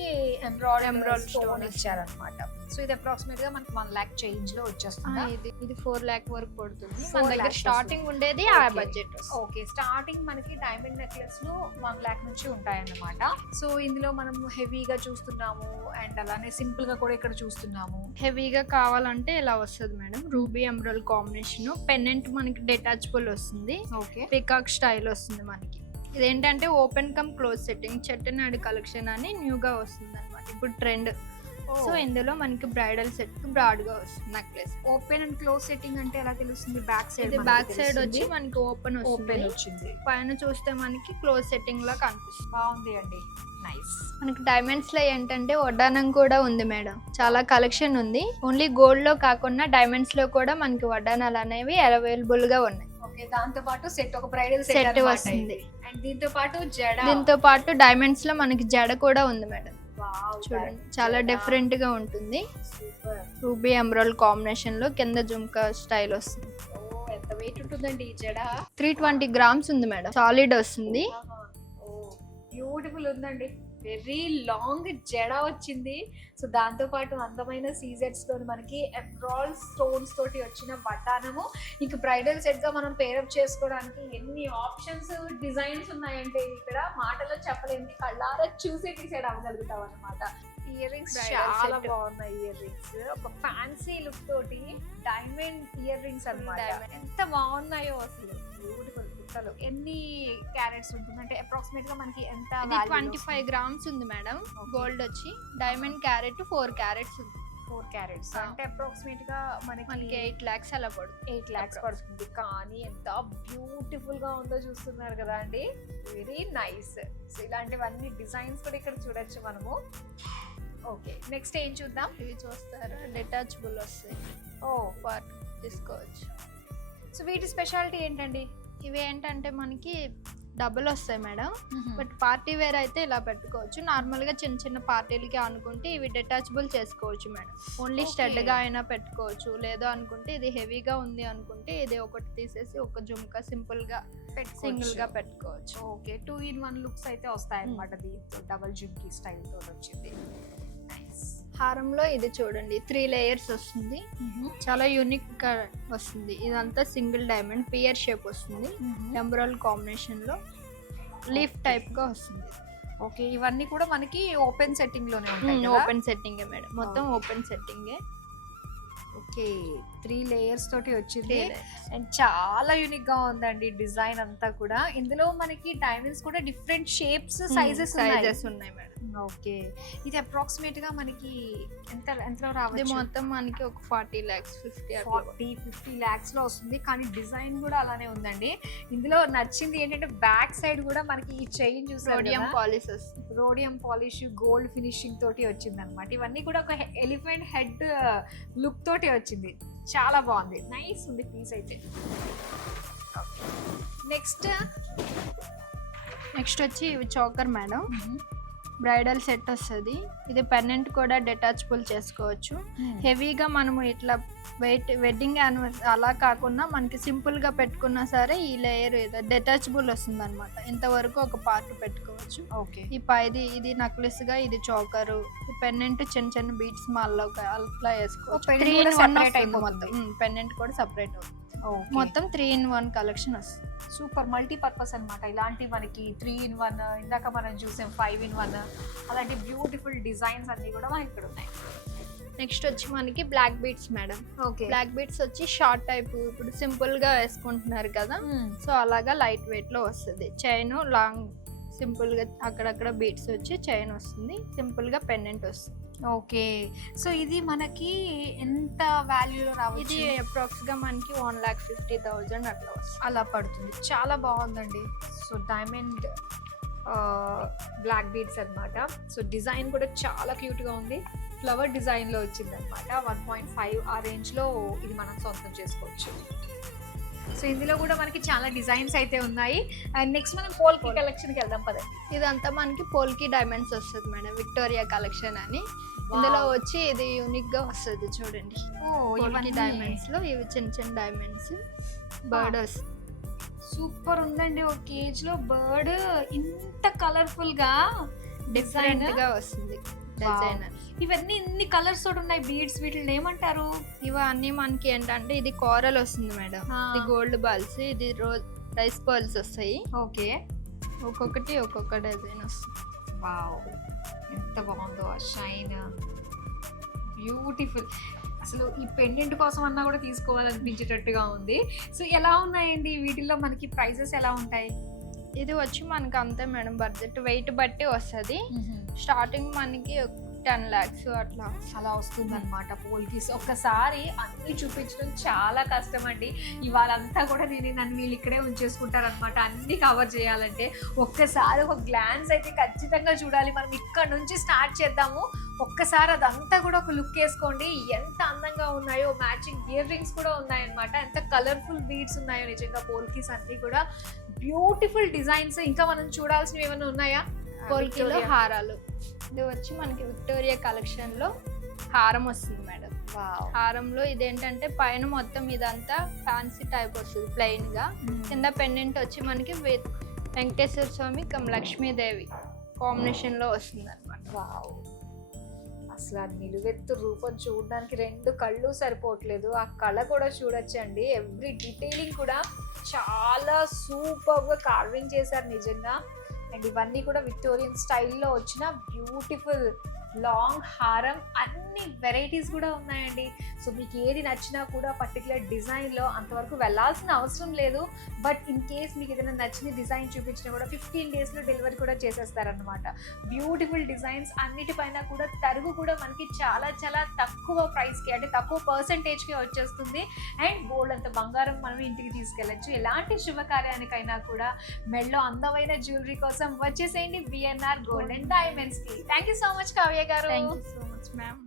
ఎంబ్రాయిడరీ స్టోన్ stone ఇచ్చారన్నమాట. సో ఇది అప్రాక్సిమేట్ గా మనకి 1 lakh చేంజ్ లో వచ్చేస్తుంది. ఇది 4 lakh వరకు పడుతుంది. 4 మన దగ్గర lakhs స్టార్టింగ్ ఉండేది ఆ Okay. బడ్జెట్. ఓకే, స్టార్టింగ్ మనకి డైమండ్ నెక్లెస్ లు 1 lakh నుంచి ఉంటాయన్నమాట. సో ఇందులో మనం హెవీగా చూస్తున్నాము అండ్ అలానే సింపుల్ గా కూడా ఇక్కడ చూస్తున్నాము. హెవీగా కావాలంటే ఇలా వస్తుంది madam. Ruby emerald combination, pendant మనకి డిటాచబుల్ వస్తుంది. ఓకే, పికాక్ స్టైల్ వస్తుంది మనకి. ఇదేంటంటే open come close setting Chettinad collection అని న్యూగా వస్తుంది అనమాట, ఇప్పుడు ట్రెండ్. సో ఇందులో మనకి బ్రైడల్ సెట్ బ్రాడ్ గా వస్తుంది necklace. Open and close setting అంటే ఎలా తెలుస్తుంది? బ్యాక్ సైడ్ ఇది బ్యాక్ సైడ్ వచ్చి మనకి ఓపెన్ ఓపెన్ వచ్చింది, పైన చూస్తే మనకి క్లోజ్ సెట్టింగ్ లా కనిపిస్తుంది. బాగుంది అండి, నైస్. మనకి డైమండ్స్ లో ఏంటంటే వడ్డానం కూడా ఉంది మేడం, చాలా కలెక్షన్ ఉంది. ఓన్లీ గోల్డ్ లో కాకుండా డైమండ్స్ లో కూడా మనకి వడ్డానాలు అనేవి అవైలబుల్ గా ఉన్నాయి. ఓకే, దాంతో పాటు సెట్ ఒక బ్రైడల్ సెట్ వస్తుంది. అండ్ దీంతో పాటు జడ. దీంతో పాటు డైమండ్స్ లో మనకి జడ కూడా ఉంది మేడం. Wow, చూడండి, చాలా డిఫరెంట్ గా ఉంటుంది. సూపర్. రూబీ ఎమరాల్డ్ కాంబినేషన్ లో కింద జుంకా స్టైల్ వస్తుంది. ఓ, ఎంత వెయిట్ ఉంటుందండి ఈ జడ? 320 గ్రామ్స్ ఉంది మేడం, సాలిడ్ వస్తుంది. ఓ, బ్యూటిఫుల్ ఉందండి, వెరీ లాంగ్ జడ వచ్చింది. సో దాంతో పాటు అందమైన సీజెట్స్ తో మనకి ఎమరాల్డ్ స్టోన్స్ తోటి వచ్చిన వడ్డానము. ఇంక బ్రైడల్ సెట్ గా మనం పేరప్ చేసుకోవడానికి ఎన్ని ఆప్షన్స్, డిజైన్స్ ఉన్నాయంటే ఇక్కడ మాటలో చెప్పలేండి, కళ్ళారా చూసి డిసైడ్ అవ్వగలుగుతాం అన్నమాట. ఇయర్ రింగ్స్ Bridal చాలా set. బాగున్నాయి. ఇయర్ రింగ్స్ ఒక ఫ్యాన్సీ లుక్ తోటి డైమండ్ ఇయర్ రింగ్స్ అన్నమాట. Diamond. ఎంత బాగున్నాయో అసలు, బ్యూటిఫుల్. గుట్టలు ఎన్ని క్యారెట్స్ ఉంటుంది అంటే అప్రాక్సిమేట్ గా మనకి ఎంత? ఇది 25 గ్రామ్స్ ఉంది మేడం. గోల్డ్ వచ్చి డైమండ్ క్యారెట్ 4 క్యారెట్స్ ఉంది. 4 క్యారెట్స్ అంటే అప్రాక్సిమేట్ గా మనకి 8 lakhs అలా పడుతుంది. 8 lakhs పడుతుంది. కానీ ఎంత బ్యూటిఫుల్ గా ఉందో చూస్తున్నారు కదా అండి, వెరీ నైస్. సో ఇలాంటివన్నీ డిజైన్స్ కూడా ఇక్కడ చూడొచ్చు మనము. ఓకే, నెక్స్ట్ ఏం చూద్దాం? ఇవి చూస్తారా, డిటాచబుల్ వస్తాయి, ఓ, పార్ట్ తీసుకోవచ్చు. సో వీటి స్పెషాలిటీ ఏంటండి? ఇవి ఏంటంటే మనకి డబుల్ వస్తాయి మేడం, బట్ పార్టీ వేర్ అయితే ఇలా పెట్టుకోవచ్చు. నార్మల్గా చిన్న చిన్న పార్టీలకి అనుకుంటే ఇవి డిటాచబుల్ చేసుకోవచ్చు మేడం. Only Okay. స్టడ్గా అయినా పెట్టుకోవచ్చు, లేదు అనుకుంటే ఇది హెవీగా ఉంది అనుకుంటే ఇది ఒకటి తీసేసి ఒక జుమ్కా సింపుల్గా సింగిల్గా పెట్టుకోవచ్చు. ఓకే, 2-in-1 లుక్స్ అయితే వస్తాయి అన్నమాట దీంతో, డబల్ జుమ్కీ స్టైల్ తో వచ్చింది. హారంలో ఇది చూడండి 3 లేయర్స్ వస్తుంది, చాలా యూనిక్ గా వస్తుంది. ఇదంతా సింగిల్ డైమండ్ పియర్ షేప్ వస్తుంది, ఎంబ్రాయిడరీ కాంబినేషన్ లో లీఫ్ టైప్ గా వస్తుంది. ఓకే, ఇవన్నీ కూడా మనకి ఓపెన్ సెట్టింగ్ లోనే ఉంటాయి కదా? ఓపెన్ సెట్టింగ్ మేడం, మొత్తం ఓపెన్ సెట్టింగ్. ఓకే, 3 లేయర్స్ తోటి వచ్చింది అండ్ చాలా యూనిక్ గా ఉందండి డిజైన్ అంతా కూడా. ఇందులో మనకి డైమండ్స్ కూడా డిఫరెంట్ షేప్స్, సైజెస్ ఉన్నాయి మేడం. ఓకే, ఇది అప్రాక్సిమేట్ గా మనకి ఎంతలో ఇది రావచ్చు? మొత్తం మనకి ఒక 40 lakhs 50 lakhs లో వస్తుంది. కానీ డిజైన్ కూడా అలానే ఉందండి. ఇందులో నచ్చింది ఏంటంటే బ్యాక్ సైడ్ కూడా మనకి ఈ చైన్ రోడియం చూసారు, పాలిష్ వస్తుంది. రోడియం పాలిష్ గోల్డ్ ఫినిషింగ్ తోటి వచ్చింది అనమాట. ఇవన్నీ కూడా ఒక ఎలిఫెంట్ హెడ్ లుక్ తోటి వచ్చింది, చాలా బాగుంది, నైస్ ఉంది పీస్ అయితే. నెక్స్ట్ వచ్చి ఇవి చోకర్ మేడం, బ్రైడల్ సెట్ వస్తుంది. ఇది పెన్నెంట్ కూడా డిటాచబుల్ చేసుకోవచ్చు. హెవీగా మనము ఇట్లా వెడ్డింగ్ యానివర్సరీ అలా కాకుండా మనకి సింపుల్ గా పెట్టుకున్నా సరే ఈ లేయర్ డిటాచబుల్ వస్తుంది అనమాట. ఇంతవరకు ఒక పార్ట్ పెట్టుకోవచ్చు. ఓకే, ఈ పైది ఇది నక్లెస్ గా, ఇది చోకరు, ఈ పెన్నెంట్ చిన్న చిన్న బీట్స్ మాల్లో అట్లా వేసుకోవచ్చు. pendant 3 కూడా in 1 separate వస్తుంది అయిపోతుంది. మొత్తం. పెన్నెంట్ కూడా సపరేట్ అవుతుంది. మొత్తం 3 in 1 కలెక్షన్ వస్తుంది. సూపర్ మల్టీపర్పస్ అన్నమాట. ఇలాంటి మనకి 3-in-1, ఇందాక మనం చూసాం 5-in-1, అలాంటి బ్యూటిఫుల్ డిజైన్స్ అన్ని కూడా మనకి ఇక్కడ ఉన్నాయి. నెక్స్ట్ వచ్చి మనకి black beads madam. Okay, black beads వచ్చి షార్ట్ టైప్, ఇప్పుడు సింపుల్ గా వేసుకుంటున్నారు కదా, సో అలాగా లైట్ వెయిట్ లో వస్తుంది. చైన్ లాంగ్ సింపుల్ గా అక్కడక్కడ బీట్స్ వచ్చి చైన్ వస్తుంది, సింపుల్ గా పెండెంట్ వస్తుంది. ఓకే, సో ఇది మనకి ఎంత వాల్యూలో ఇది రావచ్చు? అప్రాక్స్ గా మనకి 1,50,000 అట్లా వస్తుంది. అలా పడుతుంది. చాలా బాగుందండి. సో డైమండ్ బ్లాక్ బీడ్స్ అన్నమాట. సో డిజైన్ కూడా చాలా క్యూట్ గా ఉంది, ఫ్లవర్ డిజైన్ లో వచ్చింది అనమాట. 1.5 ఆ రేంజ్ లో ఇది మనం సొంతం చేసుకోవచ్చు. సో ఇందులో కూడా మనకి చాలా డిజైన్స్ అయితే ఉన్నాయి. అండ్ నెక్స్ట్ మనం పోల్కి కలెక్షన్ కి వెళ్దాం పదండి. ఇదంతా మనకి పోల్కి డైమండ్స్ వస్తుంది మేడం, విక్టోరియా కలెక్షన్ అని. ఇందులో వచ్చి ఇది యూనిక్ గా వస్తుంది చూడండి. పోల్కి డైమండ్స్ లో ఇవి చిన్న చిన్న డైమండ్స్, బర్డ్ వస్తుంది. సూపర్ ఉందండి. ఒక కేజ్ లో బర్డ్ ఇంత కలర్ఫుల్ గా డిఫరెంట్ డిజైన్ గా వస్తుంది డిజైన్. ఇవన్నీ ఇన్ని కలర్స్ తోటి ఉన్నాయి బీడ్స్, వీటిని ఏమంటారు? ఇవన్నీ మనకి ఏంటంటే ఇది కోరల్ వస్తుంది మేడం, ఇది గోల్డ్ బాల్స్, ఇది రైస్ బాల్స్ వస్తాయి. ఓకే, ఒక్కొక్కటి ఒక్కొక్క డిజైన్ వస్తుంది. వావ్, ఎంత బాగుందో ఆ షైన్, బ్యూటిఫుల్. అసలు ఈ పెండెంట్ కోసం అన్నా కూడా తీసుకోవాలనిపించేటట్టుగా ఉంది. సో ఎలా ఉన్నాయండి వీటిల్లో మనకి ప్రైజెస్ ఎలా ఉంటాయి? ఇది వచ్చి మనకి అంతే మేడం, బడ్జెట్ వెయిట్ బట్టి వస్తుంది. స్టార్టింగ్ మనకి 10 lakhs అట్లా వస్తుంది అనమాట పోల్కిస్. ఒక్కసారి అన్ని చూపించడం చాలా కష్టం అండి. ఇవాళంతా కూడా నన్ను వీళ్ళు ఇక్కడే ఉంచేసుకుంటారు అనమాట, అన్ని కవర్ చేయాలంటే. ఒక్కసారి ఒక గ్లాన్స్ అయితే ఖచ్చితంగా చూడాలి. మనం ఇక్కడ నుంచి స్టార్ట్ చేద్దాము. ఒక్కసారి అదంతా కూడా ఒక లుక్ వేసుకోండి, ఎంత అందంగా ఉన్నాయో. మ్యాచింగ్ ఇయర్ రింగ్స్ కూడా ఉన్నాయన్నమాట, ఎంత కలర్ఫుల్ బీడ్స్ ఉన్నాయో నిజంగా. పోల్కిస్ అన్ని కూడా బ్యూటిఫుల్ డిజైన్స్. ఇంకా మనం చూడాల్సినవి ఏమైనా ఉన్నాయా? పోల్కిలో హారాలు, ఇది వచ్చి మనకి విక్టోరియా కలెక్షన్ లో హారం వస్తుంది మేడం. హారంలో ఇదేంటంటే పైన మొత్తం ఇదంతా ఫ్యాన్సీ టైప్ వస్తుంది ప్లెయిన్ గా, కింద పెండెంట్ వచ్చి మనకి వెంకటేశ్వర స్వామి కమ్ లక్ష్మీదేవి కాంబినేషన్ లో వస్తుంది అనమాట. అసలు ఆ నిలువెత్తు రూపం చూడడానికి 2 కళ్ళు సరిపోవట్లేదు. ఆ కళ కూడా చూడొచ్చండి. ఎవ్రీ డీటెయిలింగ్ కూడా చాలా సూపర్ గా కార్వింగ్ చేశారు నిజంగా. అండ్ ఇవన్నీ కూడా విక్టోరియన్ స్టైల్లో వచ్చిన బ్యూటిఫుల్ లాంగ్ హారం, అన్ని వెరైటీస్ కూడా ఉన్నాయండి. సో మీకు ఏది నచ్చినా కూడా పర్టికులర్ డిజైన్లో అంతవరకు వెళ్ళాల్సిన అవసరం లేదు. బట్ ఇన్ కేస్ మీకు ఏదైనా నచ్చిన డిజైన్ చూపించినా కూడా 15 daysలో డెలివరీ కూడా చేసేస్తారనమాట. బ్యూటిఫుల్ డిజైన్స్ అన్నిటిపైన కూడా తరుగు కూడా మనకి చాలా చాలా తక్కువ ప్రైస్కి, అంటే తక్కువ పర్సంటేజ్కి వచ్చేస్తుంది. అండ్ గోల్డ్ అంత బంగారం మనం ఇంటికి తీసుకెళ్ళచ్చు. ఎలాంటి శుభకార్యానికైనా కూడా మెడలో అందమైన జ్యువెలరీ కోసం వచ్చేసేయండి విఎన్ఆర్ గోల్డ్ అండ్ డైమండ్స్కి. Thank you so much Kavya garu. Thank you so much ma'am.